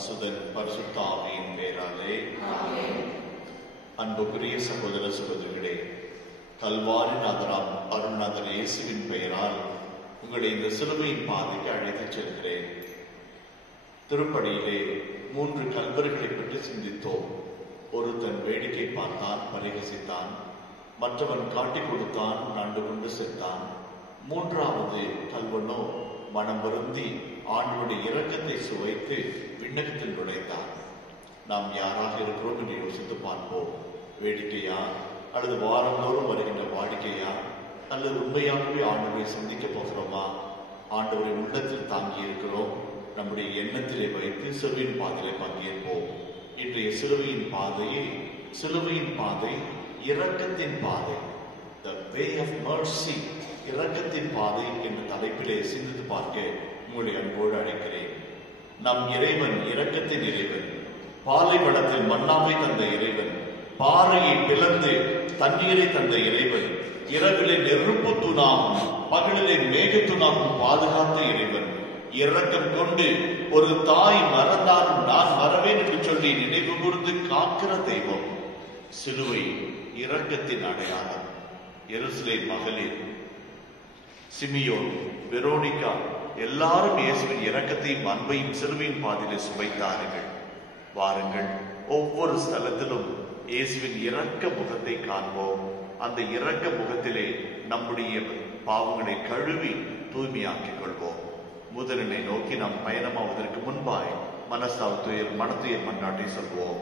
சுதன் பரிசுத்த ஆவியின் பெயராலே. அன்புக்குரிய சகோதர சகோதரிகளே, கல்வாரி நாதராம் அருள்நாதர் இயேசுவின் பெயரால் உங்களை இந்த சிலுவையின் பாதைக்கு அழைத்துச் செல்கிறேன். திருப்படியிலே 3 கல்வர்களை பற்றி சிந்தித்தோம். ஒருத்தன் வேடிக்கை பார்த்தான், பரிகசித்தான். மற்றவன் காட்டிக் கொடுத்தான், நாண்டு கொண்டு செத்தான். 3வது கல்வனோ மனம் வருந்தி ஆண்டவருடைய இரக்கத்தை சுவைத்து விண்ணகத்தில் நுழைத்தான். நாம் யாராக இருக்கிறோம் என்று யோசித்து பார்ப்போம். வேடிக்கையா அல்லது வாரந்தோறும் வருகின்ற வாடிக்கையா அல்லது உண்மையாகவே ஆண்டவரை சந்திக்க போகிறோமா? ஆண்டவரை உள்ளத்தில் தாங்கி இருக்கிறோம். நம்முடைய எண்ணத்திலே வைத்து சிலுவையின் பாதையிலே பங்கேற்போம். இன்றைய சிலுவையின் பாதை இரக்கத்தின் பாதை, The Way of Mercy, இரக்கத்தின் பாதை என்ற தலைப்பிலே சிந்தித்து பார்க்க உங்களுடைய அன்போடு அழைக்கிறேன். நம் இறைவன் இரக்கத்தின் இறைவன். பாலைவனத்தில் மன்னாவை தந்த இறைவன், பாறையை பிளந்து தண்ணீரை தந்த இறைவன், இரவிலே நெருப்பு தூணாகும் பகலிலே மேகத்துணாகும் பாதுகாத்த இறைவன், இரக்கம் கொண்டு ஒரு தாய் மறந்தாலும் நான் மறவேன் என்று சொல்லி நினைவு கூர்ந்து காக்கிற தெய்வம். சிலுவை இரக்கத்தின் அடையாளம். எருசலேம் மகளிர், சிமியோன், வெரோனிகா எல்லாரும் இயேசுவின் இரக்கத்தையும் அன்பையும் சிலுவையின் பாதையிலே சுவைத்தார்கள். வாருங்கள், ஒவ்வொரு ஸ்தலத்திலும் இயேசுவின் இரக்க முகத்தை காண்போம். அந்த இரக்க முகத்திலே நம்முடைய பாவங்களை கழுவி தூய்மையாக்கிக் கொள்வோம். முதலினை நோக்கி நாம் பயணமாவதற்கு முன்பாய் மனத்துயர் மன்றாட்டை சொல்வோம்.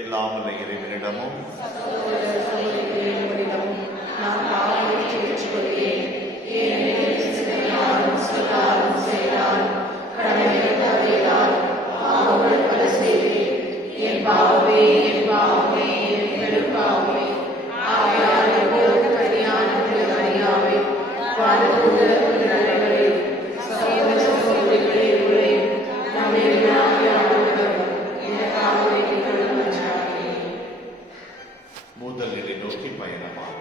எல்லாம் உள்ள இறைவனிடமும் முதலினை நோக்கி பயணமாவோம்.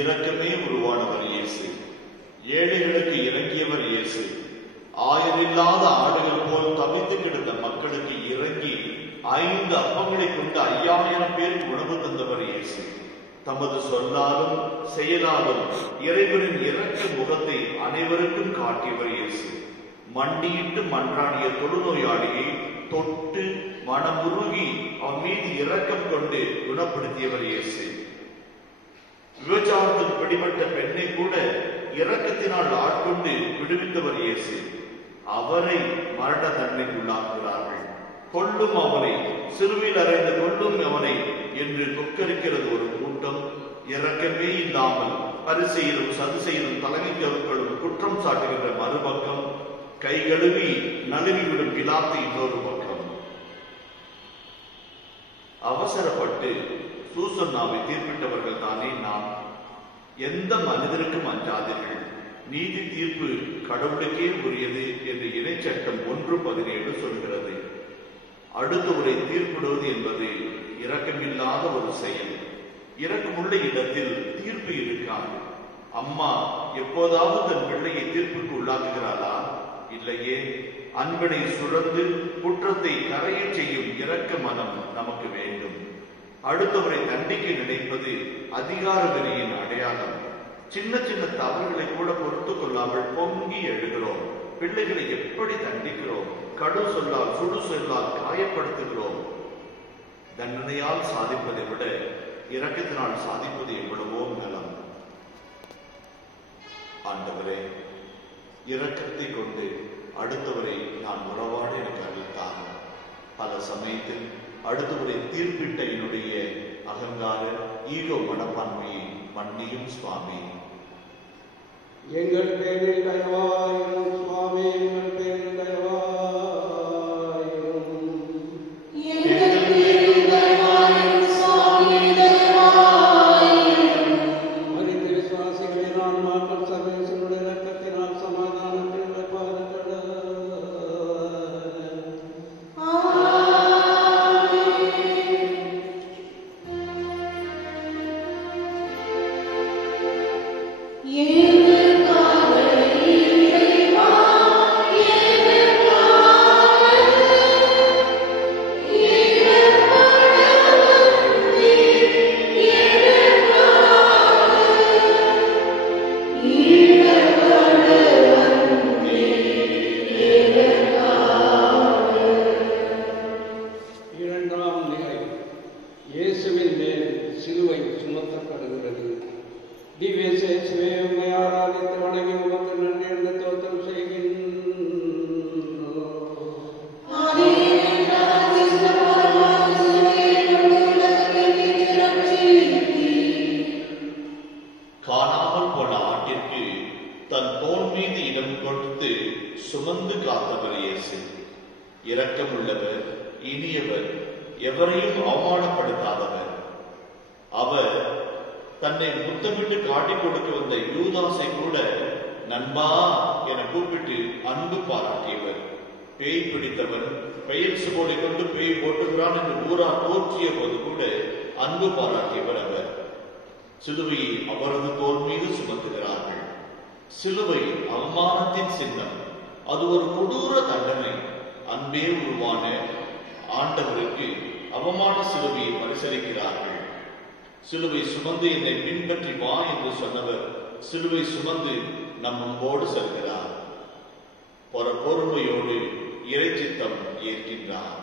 இரக்கமே உருவானவர் இயேசு, ஏழைகளுக்கு இறங்கியவர் இயேசு, ஆயரில்லாத ஆடுகள் போல் தவித்து கிடந்த மக்களுக்கு இறங்கி 5 அப்பங்களை கொண்டு 5000 பேருக்கு உணவு தந்தவர் இயேசு. தமது சொல்லாலும் செயலாலும் இறைவனின் இரக்க முகத்தை அனைவருக்கும் காட்டியவர் இயேசு. மண்டியிட்டு மன்றாடிய தொழுநோயாளியை தொட்டு மனமுருகி அவன் மீது இரக்கம் கொண்டு குணப்படுத்தியவர் இயேசு. விபச்சாரத்தில் பிடிபட்ட பெண்ணை கூட இரக்கத்தினால் ஆட்கொண்டு விடுவித்தவர் இயேசு. அவரை மரண தண்டனைக்கு உள்ளாக்குகிறார்கள். கொல்லும் அவனை, சிலுவையில் அறைந்து கொல்லும் அவனை என்று கொக்கரிக்கிறது ஒரு கூட்டம். இரக்கமே இல்லாமல் பரிசெயலும் சதுசெயலும் தலைமைகளும் குற்றம் சாட்டுகின்ற மறுபக்கம், கை கழுவி நழுவிவிடும் பிலாத்து இன்னொரு பக்கம். அவசரப்பட்டு சூசன்னாவை தீர்ப்பிட்டவர்கள் தானே நாம். எந்த மனிதருக்கும் அஞ்சாதீர்கள், நீதி தீர்ப்பு கடவுளுக்கே உரியது என்று இணைச்சட்டம் 1:17 சொல்கிறது. அடுத்தவரை தீர்ப்பிடுவது என்பது இரக்கமில்லாத ஒரு செயல். இரக்கமுள்ள இடத்தில் தீர்ப்பு இருக்காது. அம்மா எப்போதாவது தன் பிள்ளையை தீர்ப்புக்கு உள்ளாக்குகிறாளா? இல்லையே. அன்பனை சுழந்து குற்றத்தை கரைய செய்யும் இரக்க மனம் நமக்கு வேண்டும். அடுத்தவரை தண்டிக்க நினைப்பது அதிகார வெறியின் அடையாளம். சின்ன சின்ன தவறுகளை கூட பொறுத்து கொள்ளாமல் பொங்கி எழுகிறோம். பிள்ளைகளை எப்படி தண்டிக்கிறோம், கடு சொல்லால் சுடு சொல்லால் காயப்படுத்துகிறோம். தண்டனையால் சாதிப்பதை விட இரக்கத்தினால் சாதிப்பது எவ்வளவோ நலம். ஆண்டவரே, இரக்கத்தை கொண்டு அடுத்தவரை நான் உறவாட எனக்கு அளித்தார். பல சமயத்தில் அடுத்தவரை தீர்ப்பிட்ட என்னுடைய அகங்கார ஈகோ மனப்பான்மையை மன்னியும் சுவாமி. எங்கள் பேரில் தயவாயிரும் சுவாமி, எங்கள் பேரில் தயவாயிரும். மனித விசுவாசிகளின் ஆன்மாக்கள் சர்வேசனுடைய இரக்கத்தினால் சமாதானத்தில் வைப்பார்கள். சுமந்து காத்தவர் இயேசு. இரக்கமுள்ளவர், இனியவர், எவரையும் அவமானப்படுத்தாதவர். அவர் தன்னை முத்தமிட்டு காட்டிக் கொடுக்க வந்த யூதாசை கூட நண்பா என கூப்பிட்டு அன்பு பாராட்டியவர். பேய் பிடித்தவன் பெயர் சுகோலை கொண்டு பேய் போட்டுகிறான் என்று ஊரார் தோற்றிய போது கூட அன்பு பாராட்டியவர் அவர். சிலுவையை அவரது தோல் மீது சுமத்துகிறார்கள். சிலுவை அவமானத்தின் சின்னம். அது ஒரு கொடூர தண்டனை. அன்பே உருவான ஆண்டவருக்கு அவமான சிலுவையை பரிசளிக்கிறார்கள். சிலுவை சுமந்து என்னை பின்பற்றி வா என்று சொன்னவர் சிலுவை சுமந்து நம் முன்போடு செல்கிறார். பொறுமையோடு இறைச்சித்தம் ஏற்கின்றார்.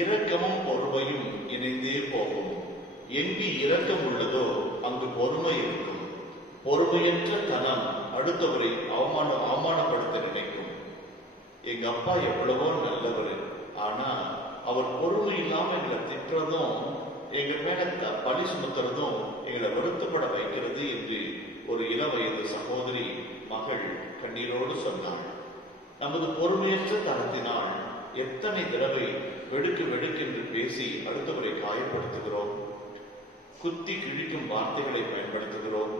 இரக்கமும் பொறுமையும் இணைந்தே போகும். எங்கு இரக்கம் உள்ளதோ அங்கு பொறுமை இருக்கும். பொறுமையற்ற தனம் அடுத்தவரை அவமானப்படுத்த நினைக்கும். எங்க அப்பா எவ்வளவோ நல்லவர், ஆனா அவர் பொறுமை இல்லாம எங்களை திட்டுறதும் எங்க மேல பழி சுமத்துறதும் எங்களை வருத்தப்பட வைக்கிறது என்று ஒரு இளவயது சகோதரி மகள் கண்ணீரோடு சொன்னாள். நமது பொறுமையற்ற தனத்தினால் எத்தனை தடவை வெடுக்கென்று பேசி அடுத்தவரை காயப்படுத்துகிறோம். குத்தி கிழிக்கும் வார்த்தைகளை பயன்படுத்துகிறோம்.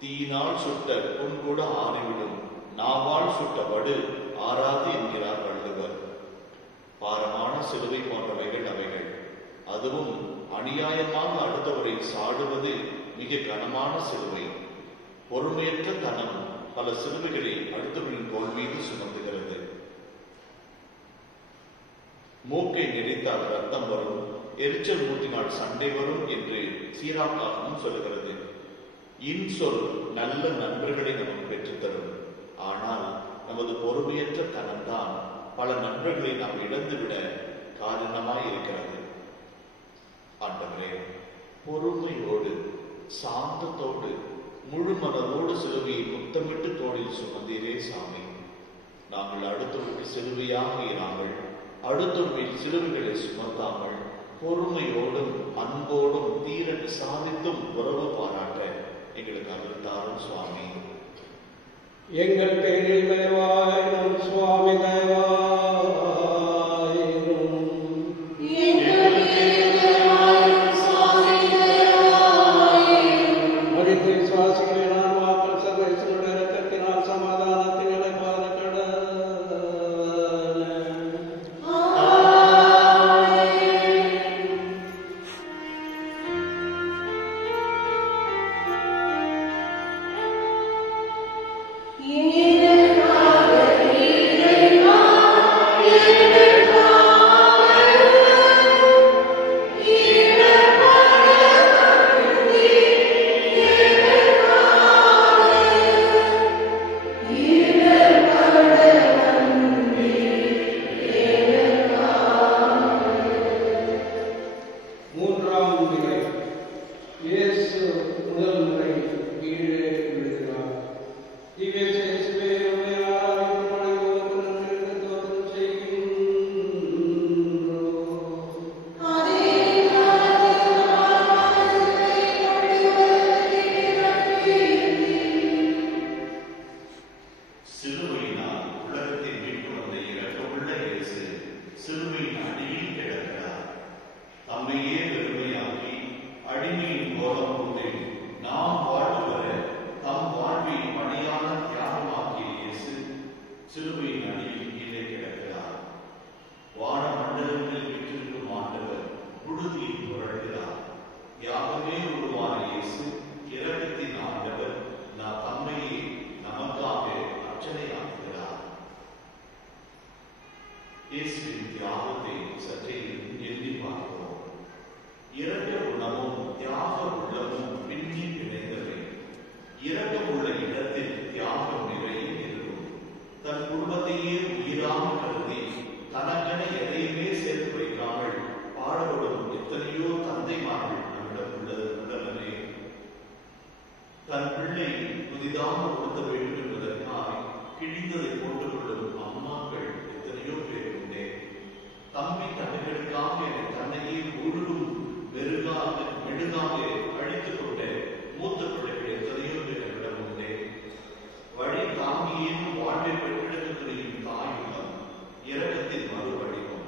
தீயினால் சுட்ட பொன் கூட ஆறிவிடும், நாவால் சுட்ட வடு ஆறாது என்கிறார் வள்ளுவர். பாரமான சிலுவை போன்றவைகள் அவைகள். அதுவும் அநியாயமாக அடுத்தவரை சாடுவது மிக கனமான சிலுவை. பொறுமையற்ற தனம் பல சிலுவைகளை அடுத்தவரின் தோல் மீது சுமத்துகிறது. மூக்கை நெறித்தால் ரத்தம் வரும், எரிச்சல் மூட்டினால் சண்டை வரும் என்று சீராக்காகவும் சொல்லுகிறது. இன்சொல் நல்ல நண்பர்களை நமக்கு பெற்றுத்தரும். ஆனால் நமது பொறுமையற்ற தனம்தான் பல நண்பர்களை நாம் இழந்துவிட காரணமாய் இருக்கிறது. ஆண்டவரே, பொறுமையோடு சாந்தத்தோடு முழு மனதோடு சிலுவையை முத்தமிட்டு தோளில் சுமந்தீரே சாமி. நாங்கள் அடுத்தவருக்கு சிலுவையாக இராமல், அடுத்தவரின் சிலுவைகளை சுமத்தாமல் பொறுமையோடும் அன்போடும் தீர விசாரித்தும் உறவு பாராட்ட எங்களுக்கு அருள்தாரும் சுவாமி. எங்கள் பேரில் தயவாயிரும் சுவாமி, தயவாயிரும். மரித்த விசுவாசிகளின் ஆன்மாக்கள் சர்வேசனுடைய இரக்கத்தினால் சமாதானத்தில் இளைப்பாறுகின்றன. Yeah. முதல் முறை கீழே விழுகிறார். திவ்யேசு இயேசுவே, உம்மை ஆராதித்து வணங்குவோம், நன்றியுடன் ஸ்தோத்திரம் செய்கின்றோம். சிலுவையினால் உலகத்தை மீட்டு வந்த இரக்கமுள்ள இயேசு சிலுவையின் அடியில் கிடக்கிறார். தம்மையே வெறுமையாக்கி அடிமையின் கோலம் கொண்டு நாம் வாழ்வு வர தம் வாழ்வை பணியான தியாகமாக்கிய இயேசு சிலுவையின் அடியில் கீழே கிடக்கிறார். வான மண்டலத்தில் விற்றிருக்கும் ஆண்டவர் புழுதியில் புரள்கிறார். தியாகமே உருவான இயேசு இரக்கத்தின் ஆண்டவர் நான் தம்மையே நமக்காக அர்ச்சனையாக்குகிறார். இயேசுவின் தியாகத்தை சற்றே எண்ணி பார்க்கிறோம். இரக்க குணமும் தியாக உள்ளமும் பின்னி பிணைந்தவை. இரக்கம் உள்ள இடத்தில் தியாகம் நிறைய இருக்கும். தன் குடும்பத்தையே உயிராக கருதி தனக்கென எதையுமே சேர்த்து வைக்காமல் பாடுபடும் எத்தனையோ தந்தைமார்கள் நம்மிடம் உள்ளனவே. தன் பிள்ளை புதிதாக உடுத்த வேண்டும் என்பதற்காக கிழிந்ததை போட்டுக் கொள்ளும் அம்மாக்கள் எத்தனையோ பேர் உண்டே. தம்பி தன்னைகளுக்காக தன்னையே ஒழுகும் மெழுகாக அழித்துக் கொண்ட மூத்த பிள்ளைகள் எத்தனையோ பேர் நம்மிடம் உண்டே. வழி தாங்கியேனும் வாழ்வை பெற்றெடுக்க துணியும் தாயுள்ளம் இரக்கத்தின் மறு வடிவம்.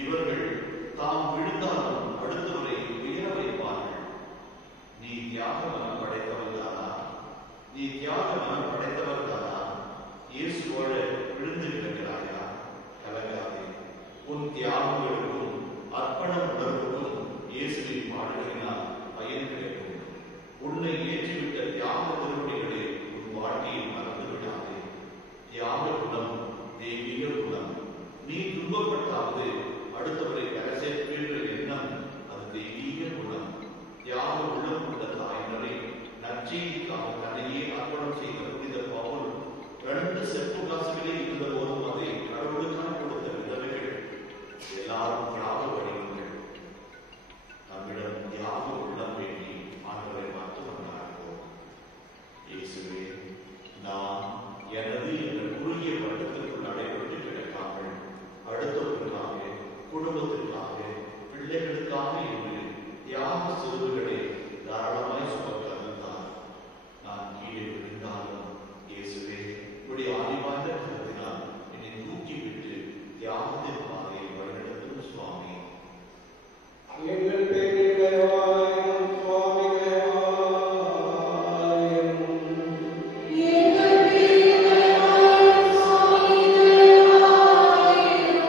இவர்கள் தாம் விழுந்தாலும் அடுத்தவரை உயர வைப்பார்கள். நீ தியாக மனம் படைத்தவர்தானா? நீ தியாக மனம் படைத்தவர்தானா? இயேசுவோட விழுந்து கிடக்கிறாயா? கலங்காதே. உன் தியாகங்களுக்கும் அர்ப்பண உணர்வுக்கும் இயேசுவின் பாடுகளினால் பயன் கிடைக்கும். உன்னை ஏற்றிவிட்ட தியாக திருவடிகளே உன் வாழ்க்கையை மறந்து விடாதே. தியாக குணம் தெய்வீக குணம். நீ துன்பப்பட்டாவது அடுத்தவரை கரை சேர்க்கின்ற எண்ணம் அது தெய்வீக குணம். தியாக உள்ளம் கொண்ட தாயினரை நற்செய்திக்காக தன்னையே அர்ப்பணம் செய்த புனித பவுல் 2 செப்பு காசுகளே இருந்த போதும் அதை கடவுளுக்காக கொடுத்த விதவைகள் எல்லாரும் தியாக வடிவங்கள். நம்மிடம் தியாக உள்ளம் வேண்டி ஆண்டவரை பார்த்து கொண்டாடுவோம். இயேசுவே, நான் எனது என்ற குறுகிய வட்டத்திற்குள் நடைபெற்று கிடக்காமல் அடுத்தவர்களுக்காக, குடும்பத்திற்காக, பிள்ளைகளுக்காக என்று தியாக சிறுவுகளை தாராளமாய் சுமக்கத்தான் நான் கீழே விழுந்தாலும் இயேசுவே உடைய ஆதிவாய்ந்த கருத்தினால் என்னை தூக்கிவிட்டு தியாகத்தின் பாதையை வழிநடத்தும் சுவாமி. எங்கள் பேரிலேவாயினும் சுவாமிகளேவாயினும்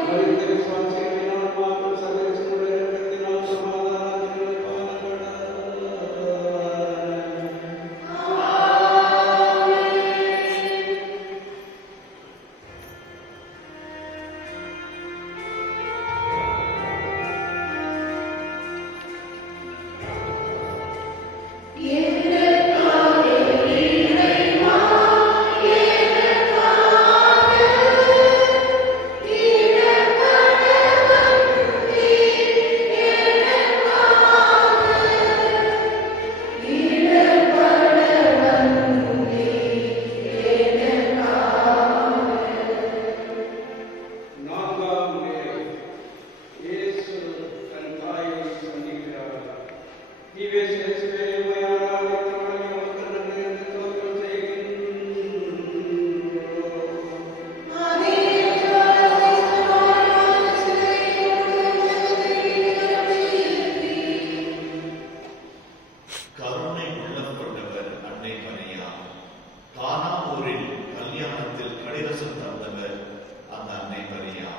மரித்த விசுவாசிகளினால் மாற்றம் சகரிசனுடைய இரக்கத்தினால் சமாதானத்தினால் காணப்பட நான்காம் முறை இயேசு தன் தாயை சந்திக்கிறார். திவ்யேசு இயேசுவே, உம்மை ஆராதித்து வணங்குவோம், நன்றியுடன் ஸ்தோத்திரம் செய்கின்றோம். கருணை உள்ளம் கொண்டவர் அன்னை மரியா. கானா ஊரில் கல்யாணத்தில் கடிரசம் தந்தவர் அந்த அன்னை மரியா.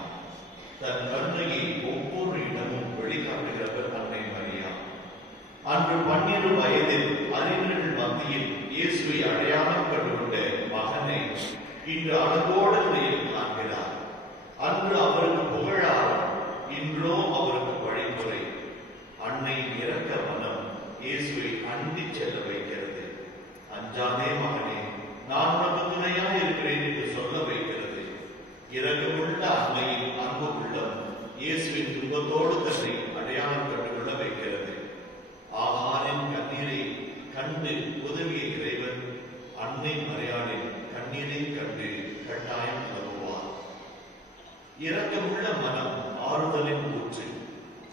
தன் கருணையை ஒவ்வொரு இடமும் வெளிக்காட்டுகிறவர் அன்னை மரியா. அன்று 12 வயதில் அறிஞர்கள் மத்தியில் இயேசுவை அடையாளம் கண்டுகொண்ட மகனை இன்று அழகோடு நிலையில் காண்கிறார். அன்று அவருக்கு புகழாரம், இன்றோ அவருக்கு வழிமுறை. அன்னையின் இரக்க மனம் இயேசுவை அண்டிச் செல்ல வைக்கிறது. அஞ்சாதே மகனே, நான் உனக்கு துணையாக இருக்கிறேன் என்று சொல்ல வைக்கிறது. இரக்கமுள்ள அன்னையின் அன்பு உள்ளம் இயேசுவின் துன்பத்தோடு தன்னை அடையாளம் கண்டுகொள்ள வைக்கிறது. ஆகாரின் கண்ணீரை இரக்கமுள்ள மனம் ஆறுதலின் ஊற்று.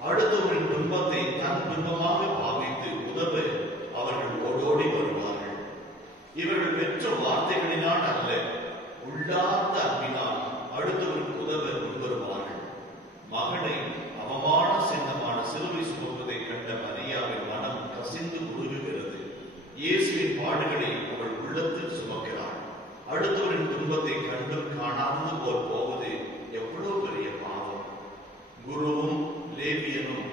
அடுத்தவரின் துன்பத்தை தன் துன்பமாக பாவித்து உதவ அவர்கள் ஓடோடி வருவார்கள். இவர்கள் பெற்ற வார்த்தைகளினால் அல்ல, உள்ளார்ந்த அன்பினால் அடுத்தவருக்கு உதவ முன்வருவார்கள். மகனை அவமான சின்னமான சிலுவை சுமப்பதை கண்ட மரியாவின் மனம் கசிந்து உருகுகிறது. இயேசுவின் பாடுகளை அவள் உள்ளத்தில் சுமக்கிறாள். அடுத்தவரின் துன்பத்தை கண்டும் காணாது போல் போவது எவ்வளவு பெரிய பாவம். குருவும் லேவியனும்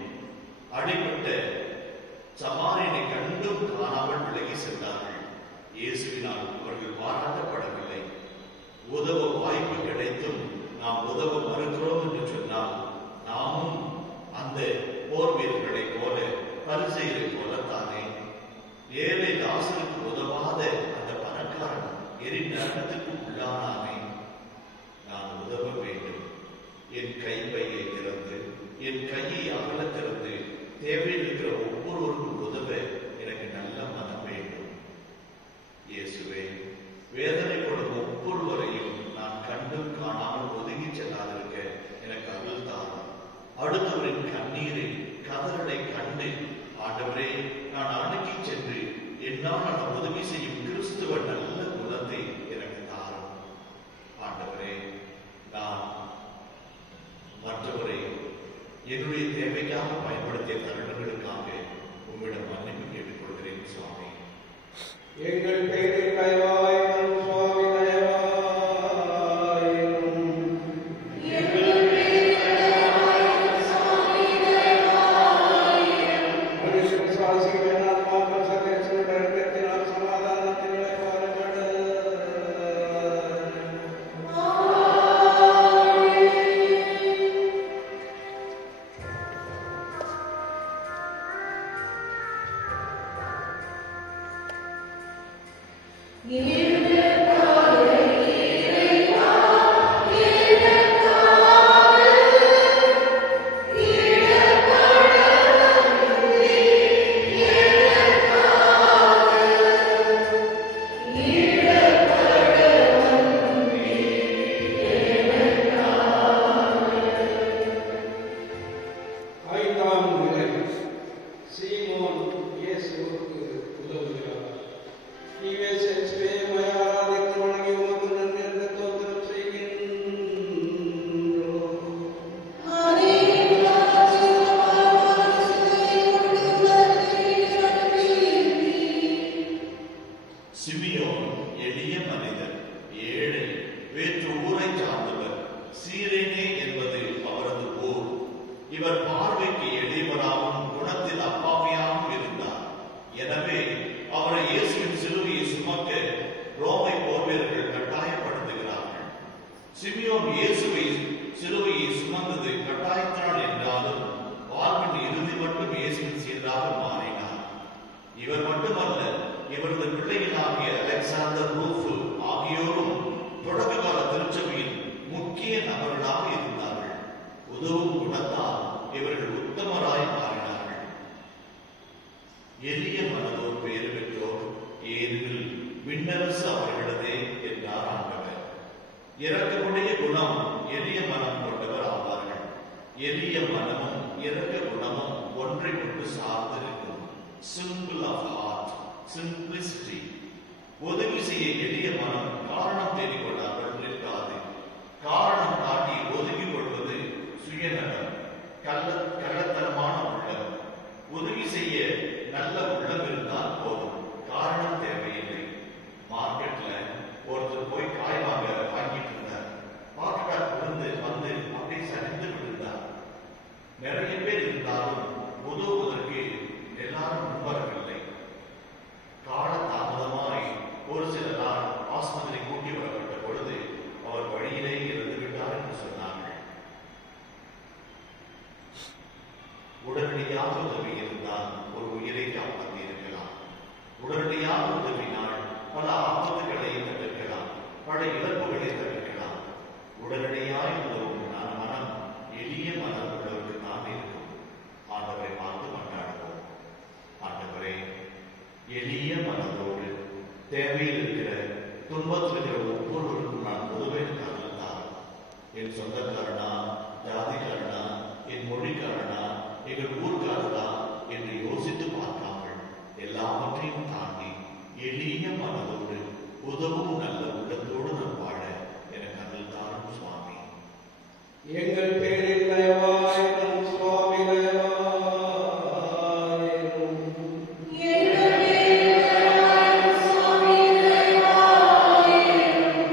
அடிபட்ட சமாரியனை கண்டும் காணாமல் விலகி சென்றார்கள். இயேசுவினால் அவர்கள் பாராட்டப்படவில்லை. உதவ வாய்ப்பு கிடைத்தும் நாம் உதவ மறுக்கிறோம் என்று சொன்னால் நாமும் அந்த போர் வீரர்களைப் போல பரிசெயரை போலத்தானே. ஏழை லாசருக்கு உதவாத அந்த பணக்காரன் நரகத்துக்கு உள்ளானானே. நான் உதவ வேண்டும். என் கைப்பையை திறந்து என் கையை அகல திறந்து தேவையில் இருக்கிற ஒவ்வொருவருக்கும் உதவ எனக்கு நல்ல மனம் வேண்டும். இயேசுவே, வேதனைப்படும் ஒவ்வொருவரையும் நான் கண்டும் காணாமல் ஒதுங்கி செல்லாதிருக்க எனக்கு அருள் தாரும். அடுத்தவரின் கண்ணீரை கதறலை கண்டு ஆண்டவரே நான் அணுகி சென்று என்னால் நான் உதவி செய்யும் கிறிஸ்துவ நல்ல குணத்தை எனக்கு தாரும். ஆண்டவரே, நான் மற்றவரை என்னுடைய தேவைக்காக பயன்படுத்திய தருணங்களுக்காக உம்மிடம் மன்னிப்பு கேட்டுக்கொள்கிறேன் சுவாமி. எங்கள் பெயரை கைவாய் சுவாமி இரக்கமுடைய குணம் எளிய மனம் கொண்டவர் ஆவார்கள். எளிய மனமும் இரக்க குணமும் ஒன்றை கொண்டு சார்ந்திருக்கும். Simple of heart, simplicity. உதவி செய்ய எளிய மனம் காரணம் தேடிக்கொள்ளாமல் நிற்காது. காரணம் காட்டி ஒதுங்கிக் கொள்வது சுயநலம், கள்ளத்தனமான உள்ளம். உதவி செய்ய நல்ல உள்ளம் இருந்தால் போதும், காரணம் தேவையில்லை. மார்க்கெட்ல ஒருத்தர் போய் காய் வாங்கிட்டு இருந்தார். மார்க்கெட்டார் விழுந்து வந்து அப்படியே சரிந்து விழுந்தார். நிறைய பேர் இருந்தாலும் உதவுவதற்கு எல்லாரும் முன்வரவில்லை. கால தாமதமாய் ஒரு சில நாள் ஆஸ்பத்திரி கூட்டி வரப்பட்ட பொழுது அவர் வழியிலேயே இறந்து விட்டார் என்று சொன்னார்கள். உடனடியாக உதவி இருந்தால் ஒரு உயிரை காப்பாற்றி இருக்கலாம். உடனடியாக உதவினால் பல ஆபத்துகளை தவிர்க்கலாம், பல இழப்புகளை தவிர்க்கலாம். உடனடியாய் உதவும் மனம் எளிய மனம் உள்ளவருக்கு தான் இருக்கும். ஆண்டவரை பார்த்து கொண்டாடுவோம். ஆண்டவரே, எளிய மனதோடு தேவையில் இருக்கிற துன்பத்தில் இருக்கிற ஒவ்வொருவருக்கும் நான் உதவி தந்தால் என் சொந்தக்காரனா ஜாதிக்காரனா, என் மொழிக்காரனா, எங்கள் ஊர்க்காரனா என்று யோசித்து பார்க்காமல் எல்லாவற்றையும் தாண்டி எளிய மனதோடு உதவும் நல்ல உள்ளத்தோடு நான் வாழ எனக்கு அருள் தாரும் சுவாமி. எங்கள் பேரில் தயவாயிரும் சுவாமி தயவாயிரும்.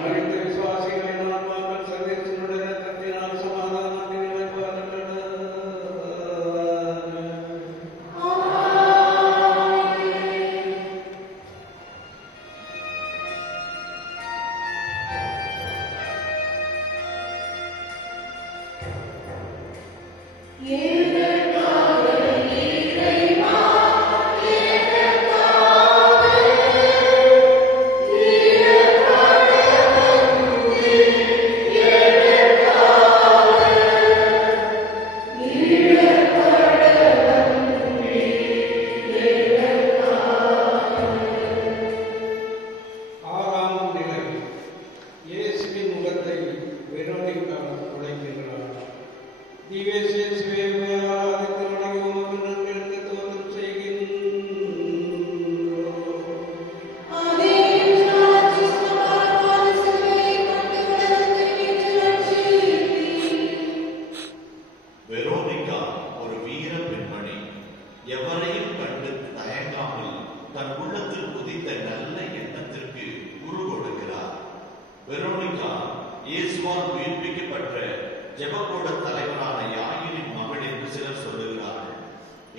அனைத்து விசுவாசிகளின் ஆன்மாக்கள் சர்வேசனுடைய இரத்தத்தினால் சமாதானத்தில் இணைப்பார்கள். வெரோனிகா ஒரு வீர பெண்மணி. எவரையும் கண்டு தயங்காமல் தன் உள்ளத்தில் உதித்த நல்ல எண்ணத்திற்கு உரு கொடுக்கிறார். வெரோனிகா இயேசுவால் உயிர்ப்பிக்கப்பட்ட ஜெபக்கூட தலைவரான யாயிரின் மகள் என்று சிலர் சொல்லுகிறார்கள்.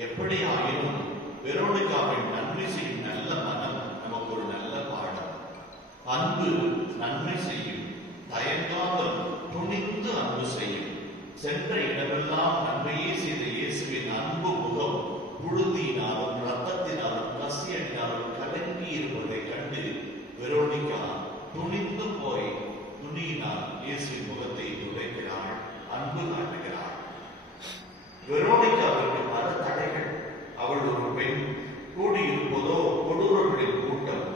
எப்படி ஆயினும் வெரோனிகாவின் நன்மை செய்யும் நல்ல மனம் நமக்கு ஒரு நல்ல பாடம். அன்பு நன்மை செய்யும், தயங்காமல் துணிந்து அன்பு செய்யும். சென்ற இடமெல்லாம் நன்மையே செய்த இயேசுவின் அன்பு முகம் புழுதியினாலும் ரத்தத்தினாலும் கசியினாலும் கலங்கி இருப்பதை கண்டு வெரோனிகா துணிந்து போய் துணியினால் இயேசுவின் முகத்தை துடைக்கிறாள், அன்பு காட்டுகிறாள். வெரோனிகாவிற்கு பல தடைகள். அவள் ஒரு பெண், கூடியிருப்பதோ கொடூரர்களின் கூட்டம்,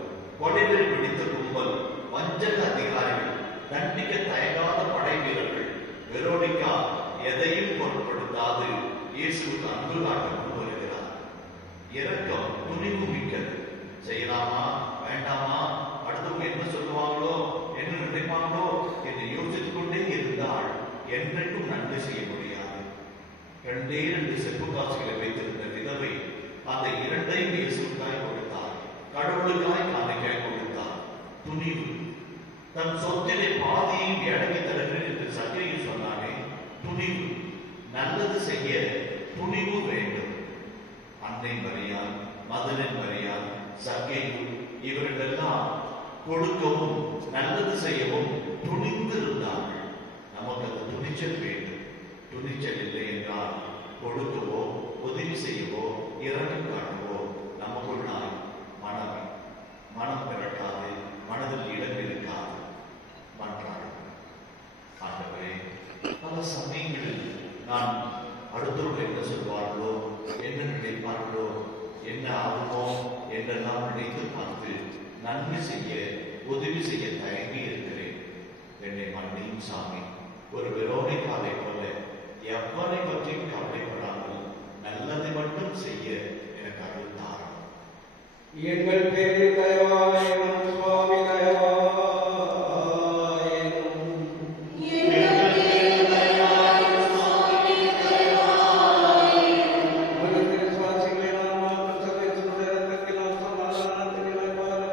கொடைவெறி பிடித்த கும்பல், வஞ்சக அதிகாரிகள், தண்டிக்க தயங்காத படை வீரர்கள். வெரோனிகா எதையும் பொருட்படுத்தாது இயேசுவுக்கு அன்பு காட்ட முன் வருகிறார். இரக்கம் துணிவு மிக்கது. செய்யலாமா வேண்டாமா, அடுத்தவங்க என்ன சொல்லுவாங்களோ என்ன நினைப்பாங்களோ என்று யோசித்துக் கொண்டே இருந்தால் என்றைக்கும் நன்மை செய்ய முடியாது. 2 செப்பு காசுகளை வைத்திருந்த விதவை அந்த 2ஐயும் இயேசுக்காய் கொடுத்தார், கடவுளுக்காய் காணிக்காய் கொடுத்தார். துணிவு. தன் சொத்திலே பாதியையும் ஏழைக்கு தருகிறேன் என்று சக்கையில் சொன்னானே, துணிவு. நல்லது செய்ய துணிவு வேண்டும். அன்னை மரியாள், மதனின் மரியாள், சக்கையு இவர்களெல்லாம் கொடுக்கவும் நல்லது செய்யவும் துணிந்திருந்தார்கள். நமக்கு அந்த துணிச்சல் வேண்டும். துணிச்சல் இல்லை என்றால் கொடுக்கவோ உதவி செய்யவோ இரக்கம் காட்டவோ நமக்குள்ளாய் மனம் பிறக்காது, மனதில் இடம் இருக்காது. ஆண்டவரே, பல சமயங்களில் நான் அடுத்தவர்கள் என்ன சொல்வார்களோ, என்ன நினைப்பார்களோ, என்ன ஆகுமோ என்றெல்லாம் நினைத்து பார்த்து நன்மை செய்ய உதவி செய்ய தயங்கி இருக்கிறேன். என்னை மன்னியும் சாமி. ஒரு வெரோனிகாவை போல எவ்வளை பற்றியும் கவலைப்படாமல் நல்லதை மட்டும் செய்ய எனக்கு அருள் தாரும். எங்கள் பேரில் தயவாயிரும் சுவாமி தயவாயிரும். உலகத்தில் விசுவாசிகளின் ஆன்மாக்கள் சர்வேசனுடைய இரத்தத்தினால் சமாதானத்தில் இணைப்பார்கள்.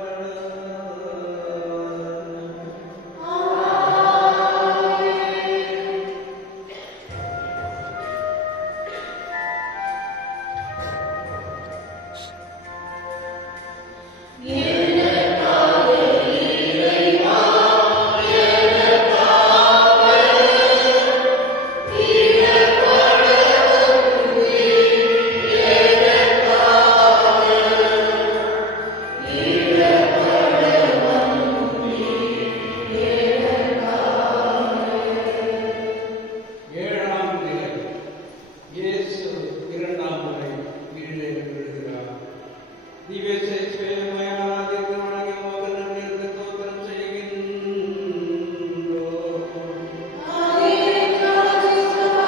Amen.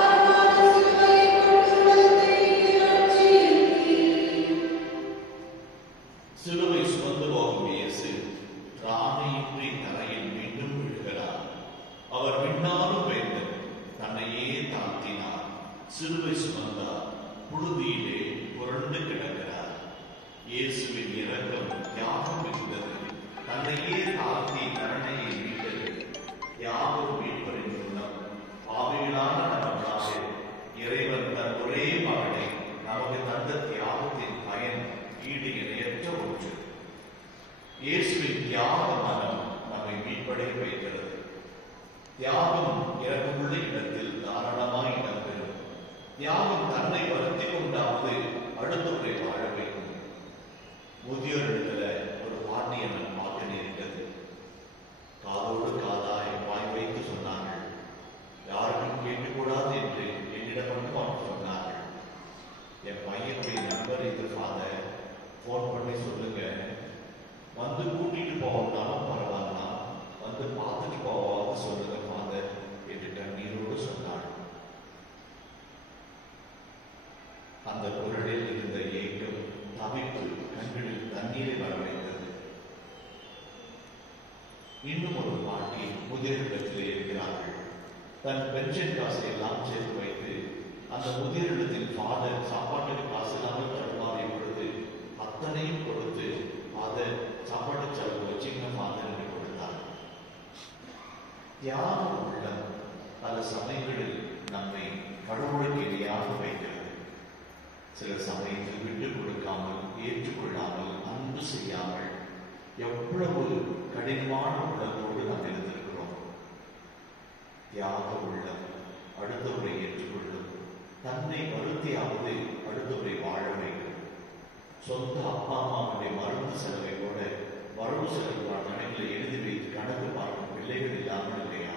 சிலுவை சுமந்து போகும் இயேசு ராமையின்றி தரையில் மீண்டும் விழுகிறார். அவர் விண்ணாலும் வேந்தன், தன்னையே தாழ்த்தினார், சிலுவை சுமந்தார், புழுதியிலே புரண்டு கிடக்கிறார். இயேசுவின் இரக்கம் தியாகம் மிகுந்தது, தன்னையே தாழ்த்தி கருணையை மீட்டது. யாவும் மீட்பரின் குணம். பாவிகளான நமக்காக இறைவன் தன் ஒரே மகனை நமக்கு தந்த தியாகத்தின் பயன் ஈடு இணையற்ற ஒன்று. இயேசுவின் தியாக மனம் நம்மை மீட்படைய வைக்கிறது. தியாகம் இறக்கமுள்ள இடத்தில் தாராளமாய் இடம்பெறும். தியாகம் தன்னை வருத்தி கொண்டாவது அடுத்தவரை வாழ வைக்கும். முதியோர் இடத்துல ஒரு பாட்டியை நான் பார்க்க நேரிட்டது. காதோடு காதாய் வாய் வைத்து சொன்னார்கள். யாருக்கும் கேட்கக்கூடாது என்று என்னிடம் மட்டும் அவங்க சொன்னார்கள். என் பையனுடைய நண்பர் இது ஃபாதர், ஃபோன் பண்ணி சொல்லுங்க, வந்து கூட்டிட்டு போகணும்னாலும் பரவாயில்ல, வந்து பார்த்துட்டு போவாங்க சொல்லுங்க ஃபாதர் என்று கண்ணீரோடு சொன்னார். அந்த குரலில் இருந்த ஏக்கம், தவிப்பு கண்களில் தண்ணீரை வரவைத்தது. இன்னும் ஒரு பாட்டி முதியோரிடத்திலே இருக்கிறார்கள். தன் பென்ஷன் காசை எல்லாம் சேர்த்து வைத்து அந்த முதியோரிடத்தில் ஃபாதர் சாப்பாட்டுக்கு காசு இல்லாமல் தடுமாறி பொழுது அத்தனையும் கொடுத்து ஃபாதர் சாப்பாட்டு செலவு வச்சுங்க ஃபாதர் என்று கொடுத்தார். தியாக உள்ளம் பல சமயங்களில் நம்மை கடவுளுக்கு இணையாக வைக்கிறது. சில சமயத்தில் விட்டுக் கொடுக்காமல், ஏற்றுக்கொள்ளாமல், அன்பு செய்யாமல் எவ்வளவு கடினமான உள்ளத்தோடு நாம் இருந்திருக்கிறோம். தியாக உள்ளம் அடுத்தவரை ஏற்றுக்கொள்ளும், தன்னை வருத்தியாவது அடுத்தவரை வாழ வைக்கும். சொந்த அப்பா அம்மாவுடைய மருந்து செலவை கூட வரவு செலவு கணக்கில் எழுதி வைத்து கணக்கு பார்க்கும் பிள்ளைகள் இல்லாமல் இல்லையா?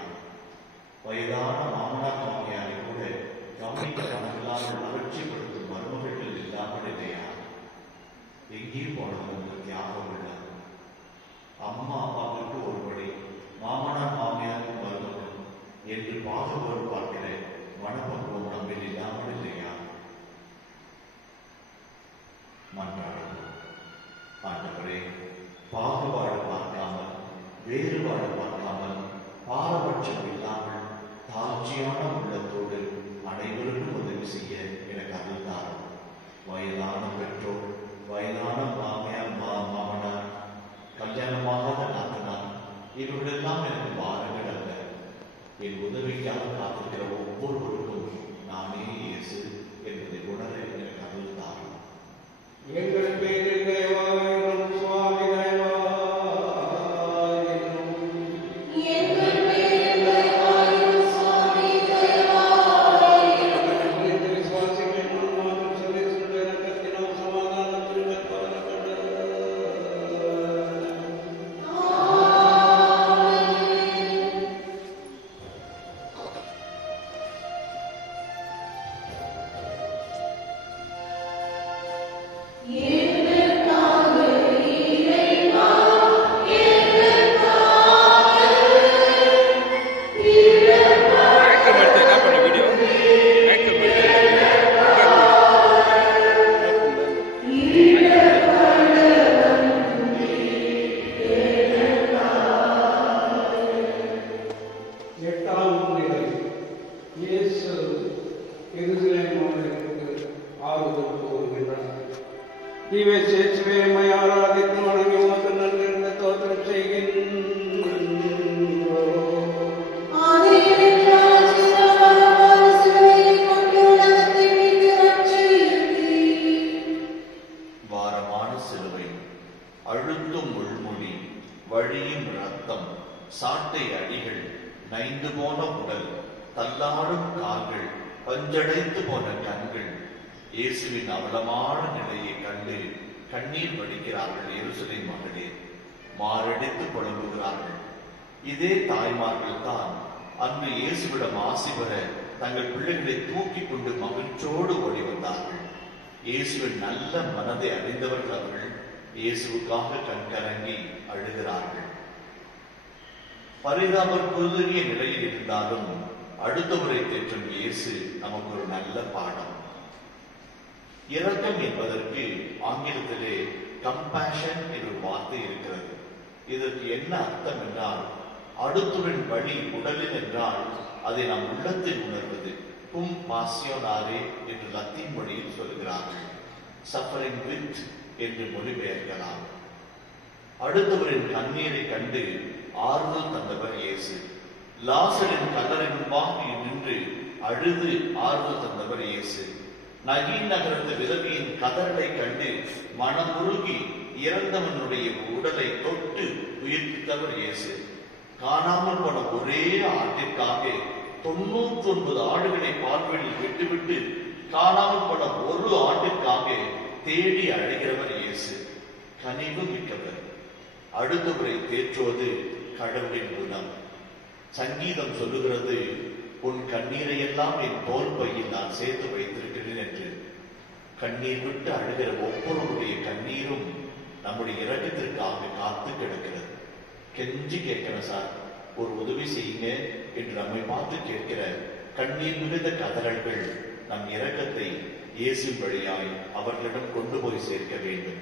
வயதான மாமனார் மாமியாரை கூட கவனிக்க கணக்கில்லாமல் அலட்சியப்படுத்தும் மருமகள் இல்லாமல் இல்லையா? எங்கே போனது இந்த தியாகம் உள்ளம்? அம்மா அப்பாவுக்கு ஒருபடி, மாமனார் மாமியாருக்கு மருமகள் என்று பாகுபாடு பார்க்கிற மனப்பக்குவம் நம்மில் இல்லாமல் இல்லையா? மன்றாடுவோம். ஆண்டவரே, பாகுபாடு பார்க்காமல், வேறுபாடு பார்க்காமல், பாரபட்சம் இல்லாமல் தாழ்ச்சியான உள்ளத்தோடு அனைவருக்கும் உதவி செய்ய எனக்கு அருள் தாரும். வயதான பெற்றோர், வயதான மாமியார் மாமனார், கல்யாணமாகாத நாத்தனார், இவர்களெல்லாம் எனக்கு பாருங்கள் அல்ல. என் உதவிக்காக காத்திருக்கிற ஒவ்வொருவருக்கும் நானே இயேசு என்பதை உணர எனக்கு அருள் தாரும். எங்கள் பேரில் தயவாயிரும் சுவாமி, தயவாயிரும். எங்கள் பேரில் தயவாயிரும் சுவாமி, தயவாயிரும். இந்த விசுவாசிகளின் முன்மாதிரி சர்வேஸ்வரனுடைய இரக்கத்தினால் சமாதானத்துடன் கட்டப்பட்டது. பஞ்சடைந்து போன கண்கள் இயேசுவின் அவலமான நிலையை கண்டு கண்ணீர் வடிக்கிறார்கள். எருசலேம் மகளே, மாரடைத்து புலம்புகிறார்கள். இதே தாய்மார்கள் தான் அன்று இயேசுவிடம் ஆசி பெற தங்கள் பிள்ளைகளை தூக்கி கொண்டு மகிழ்ச்சியோடு ஓடி வந்தார்கள். இயேசுவின் நல்ல மனதை அறிந்தவர்கள் அவர்கள். இயேசுவுக்காக கண்கலங்கி அழுகிறார்கள். பரிதாபத்துக்குரிய நிலையில் இருந்தாலும் அடுத்தவரை தேற்றும் இயேசு நமக்கு ஒரு நல்ல பாடம். இரக்கம் என்பதற்கு ஆங்கிலத்திலே கம்பேஷன் என்ற வார்த்தை இருக்கிறது. இதற்கு என்ன அர்த்தம் என்றால், அடுத்தவரின் வழி உடலில் என்றால் அதை நாம் உள்ளத்தில் உணர்வது. கும் பாசியோனாரே என்று லத்தீன் மொழியில் சொல்கிறார்கள். சஃபரிங் வித் என்று மொழிபெயர்க்கலாம். அடுத்தவரின் கண்ணீரை கண்டு ஆறுதல் தந்தவர் இயேசு. லாசரின் கல்லறையின் முன்பாக நின்று அழுது ஆறுதல் தந்தவர் இயேசு. நகீன் நகரத்து விதவியின் கதறலை கண்டு மனமுருகி இறந்தவனுடைய உடலை தொட்டு உயிர்ப்பித்தவர் இயேசு. காணாமல் போன ஒரே ஆட்டிற்காக 99 ஆடுகளை பால்வெளியில் விட்டுவிட்டு காணாமல் போன ஒரு ஆட்டிற்காக தேடி அழைகிறவர் இயேசு. கனிவு மிக்கவர். அடுத்தவரை தேற்றுவது கடவுளின் குணம். சங்கீதம் சொல்லுகிறது, உன் கண்ணீரை எல்லாம் என் தோல் பையில் நான் சேர்த்து வைத்திருக்கிறேன் என்று. கண்ணீர் விட்டு அழுகிற ஒவ்வொருவருடைய கண்ணீரும் நம்முடைய இரக்கத்திற்காக காத்து கிடக்கிறது. கெஞ்சி கேட்கிறேன் சார், ஒரு உதவி செய்யுங்க என்று நம்மை பார்த்து கேட்கிற கண்ணீர் மிகுந்த கதறல்கள் நம் இரக்கத்தை இயேசு வழியாய் அவர்களிடம் கொண்டு போய் சேர்க்க வேண்டும்.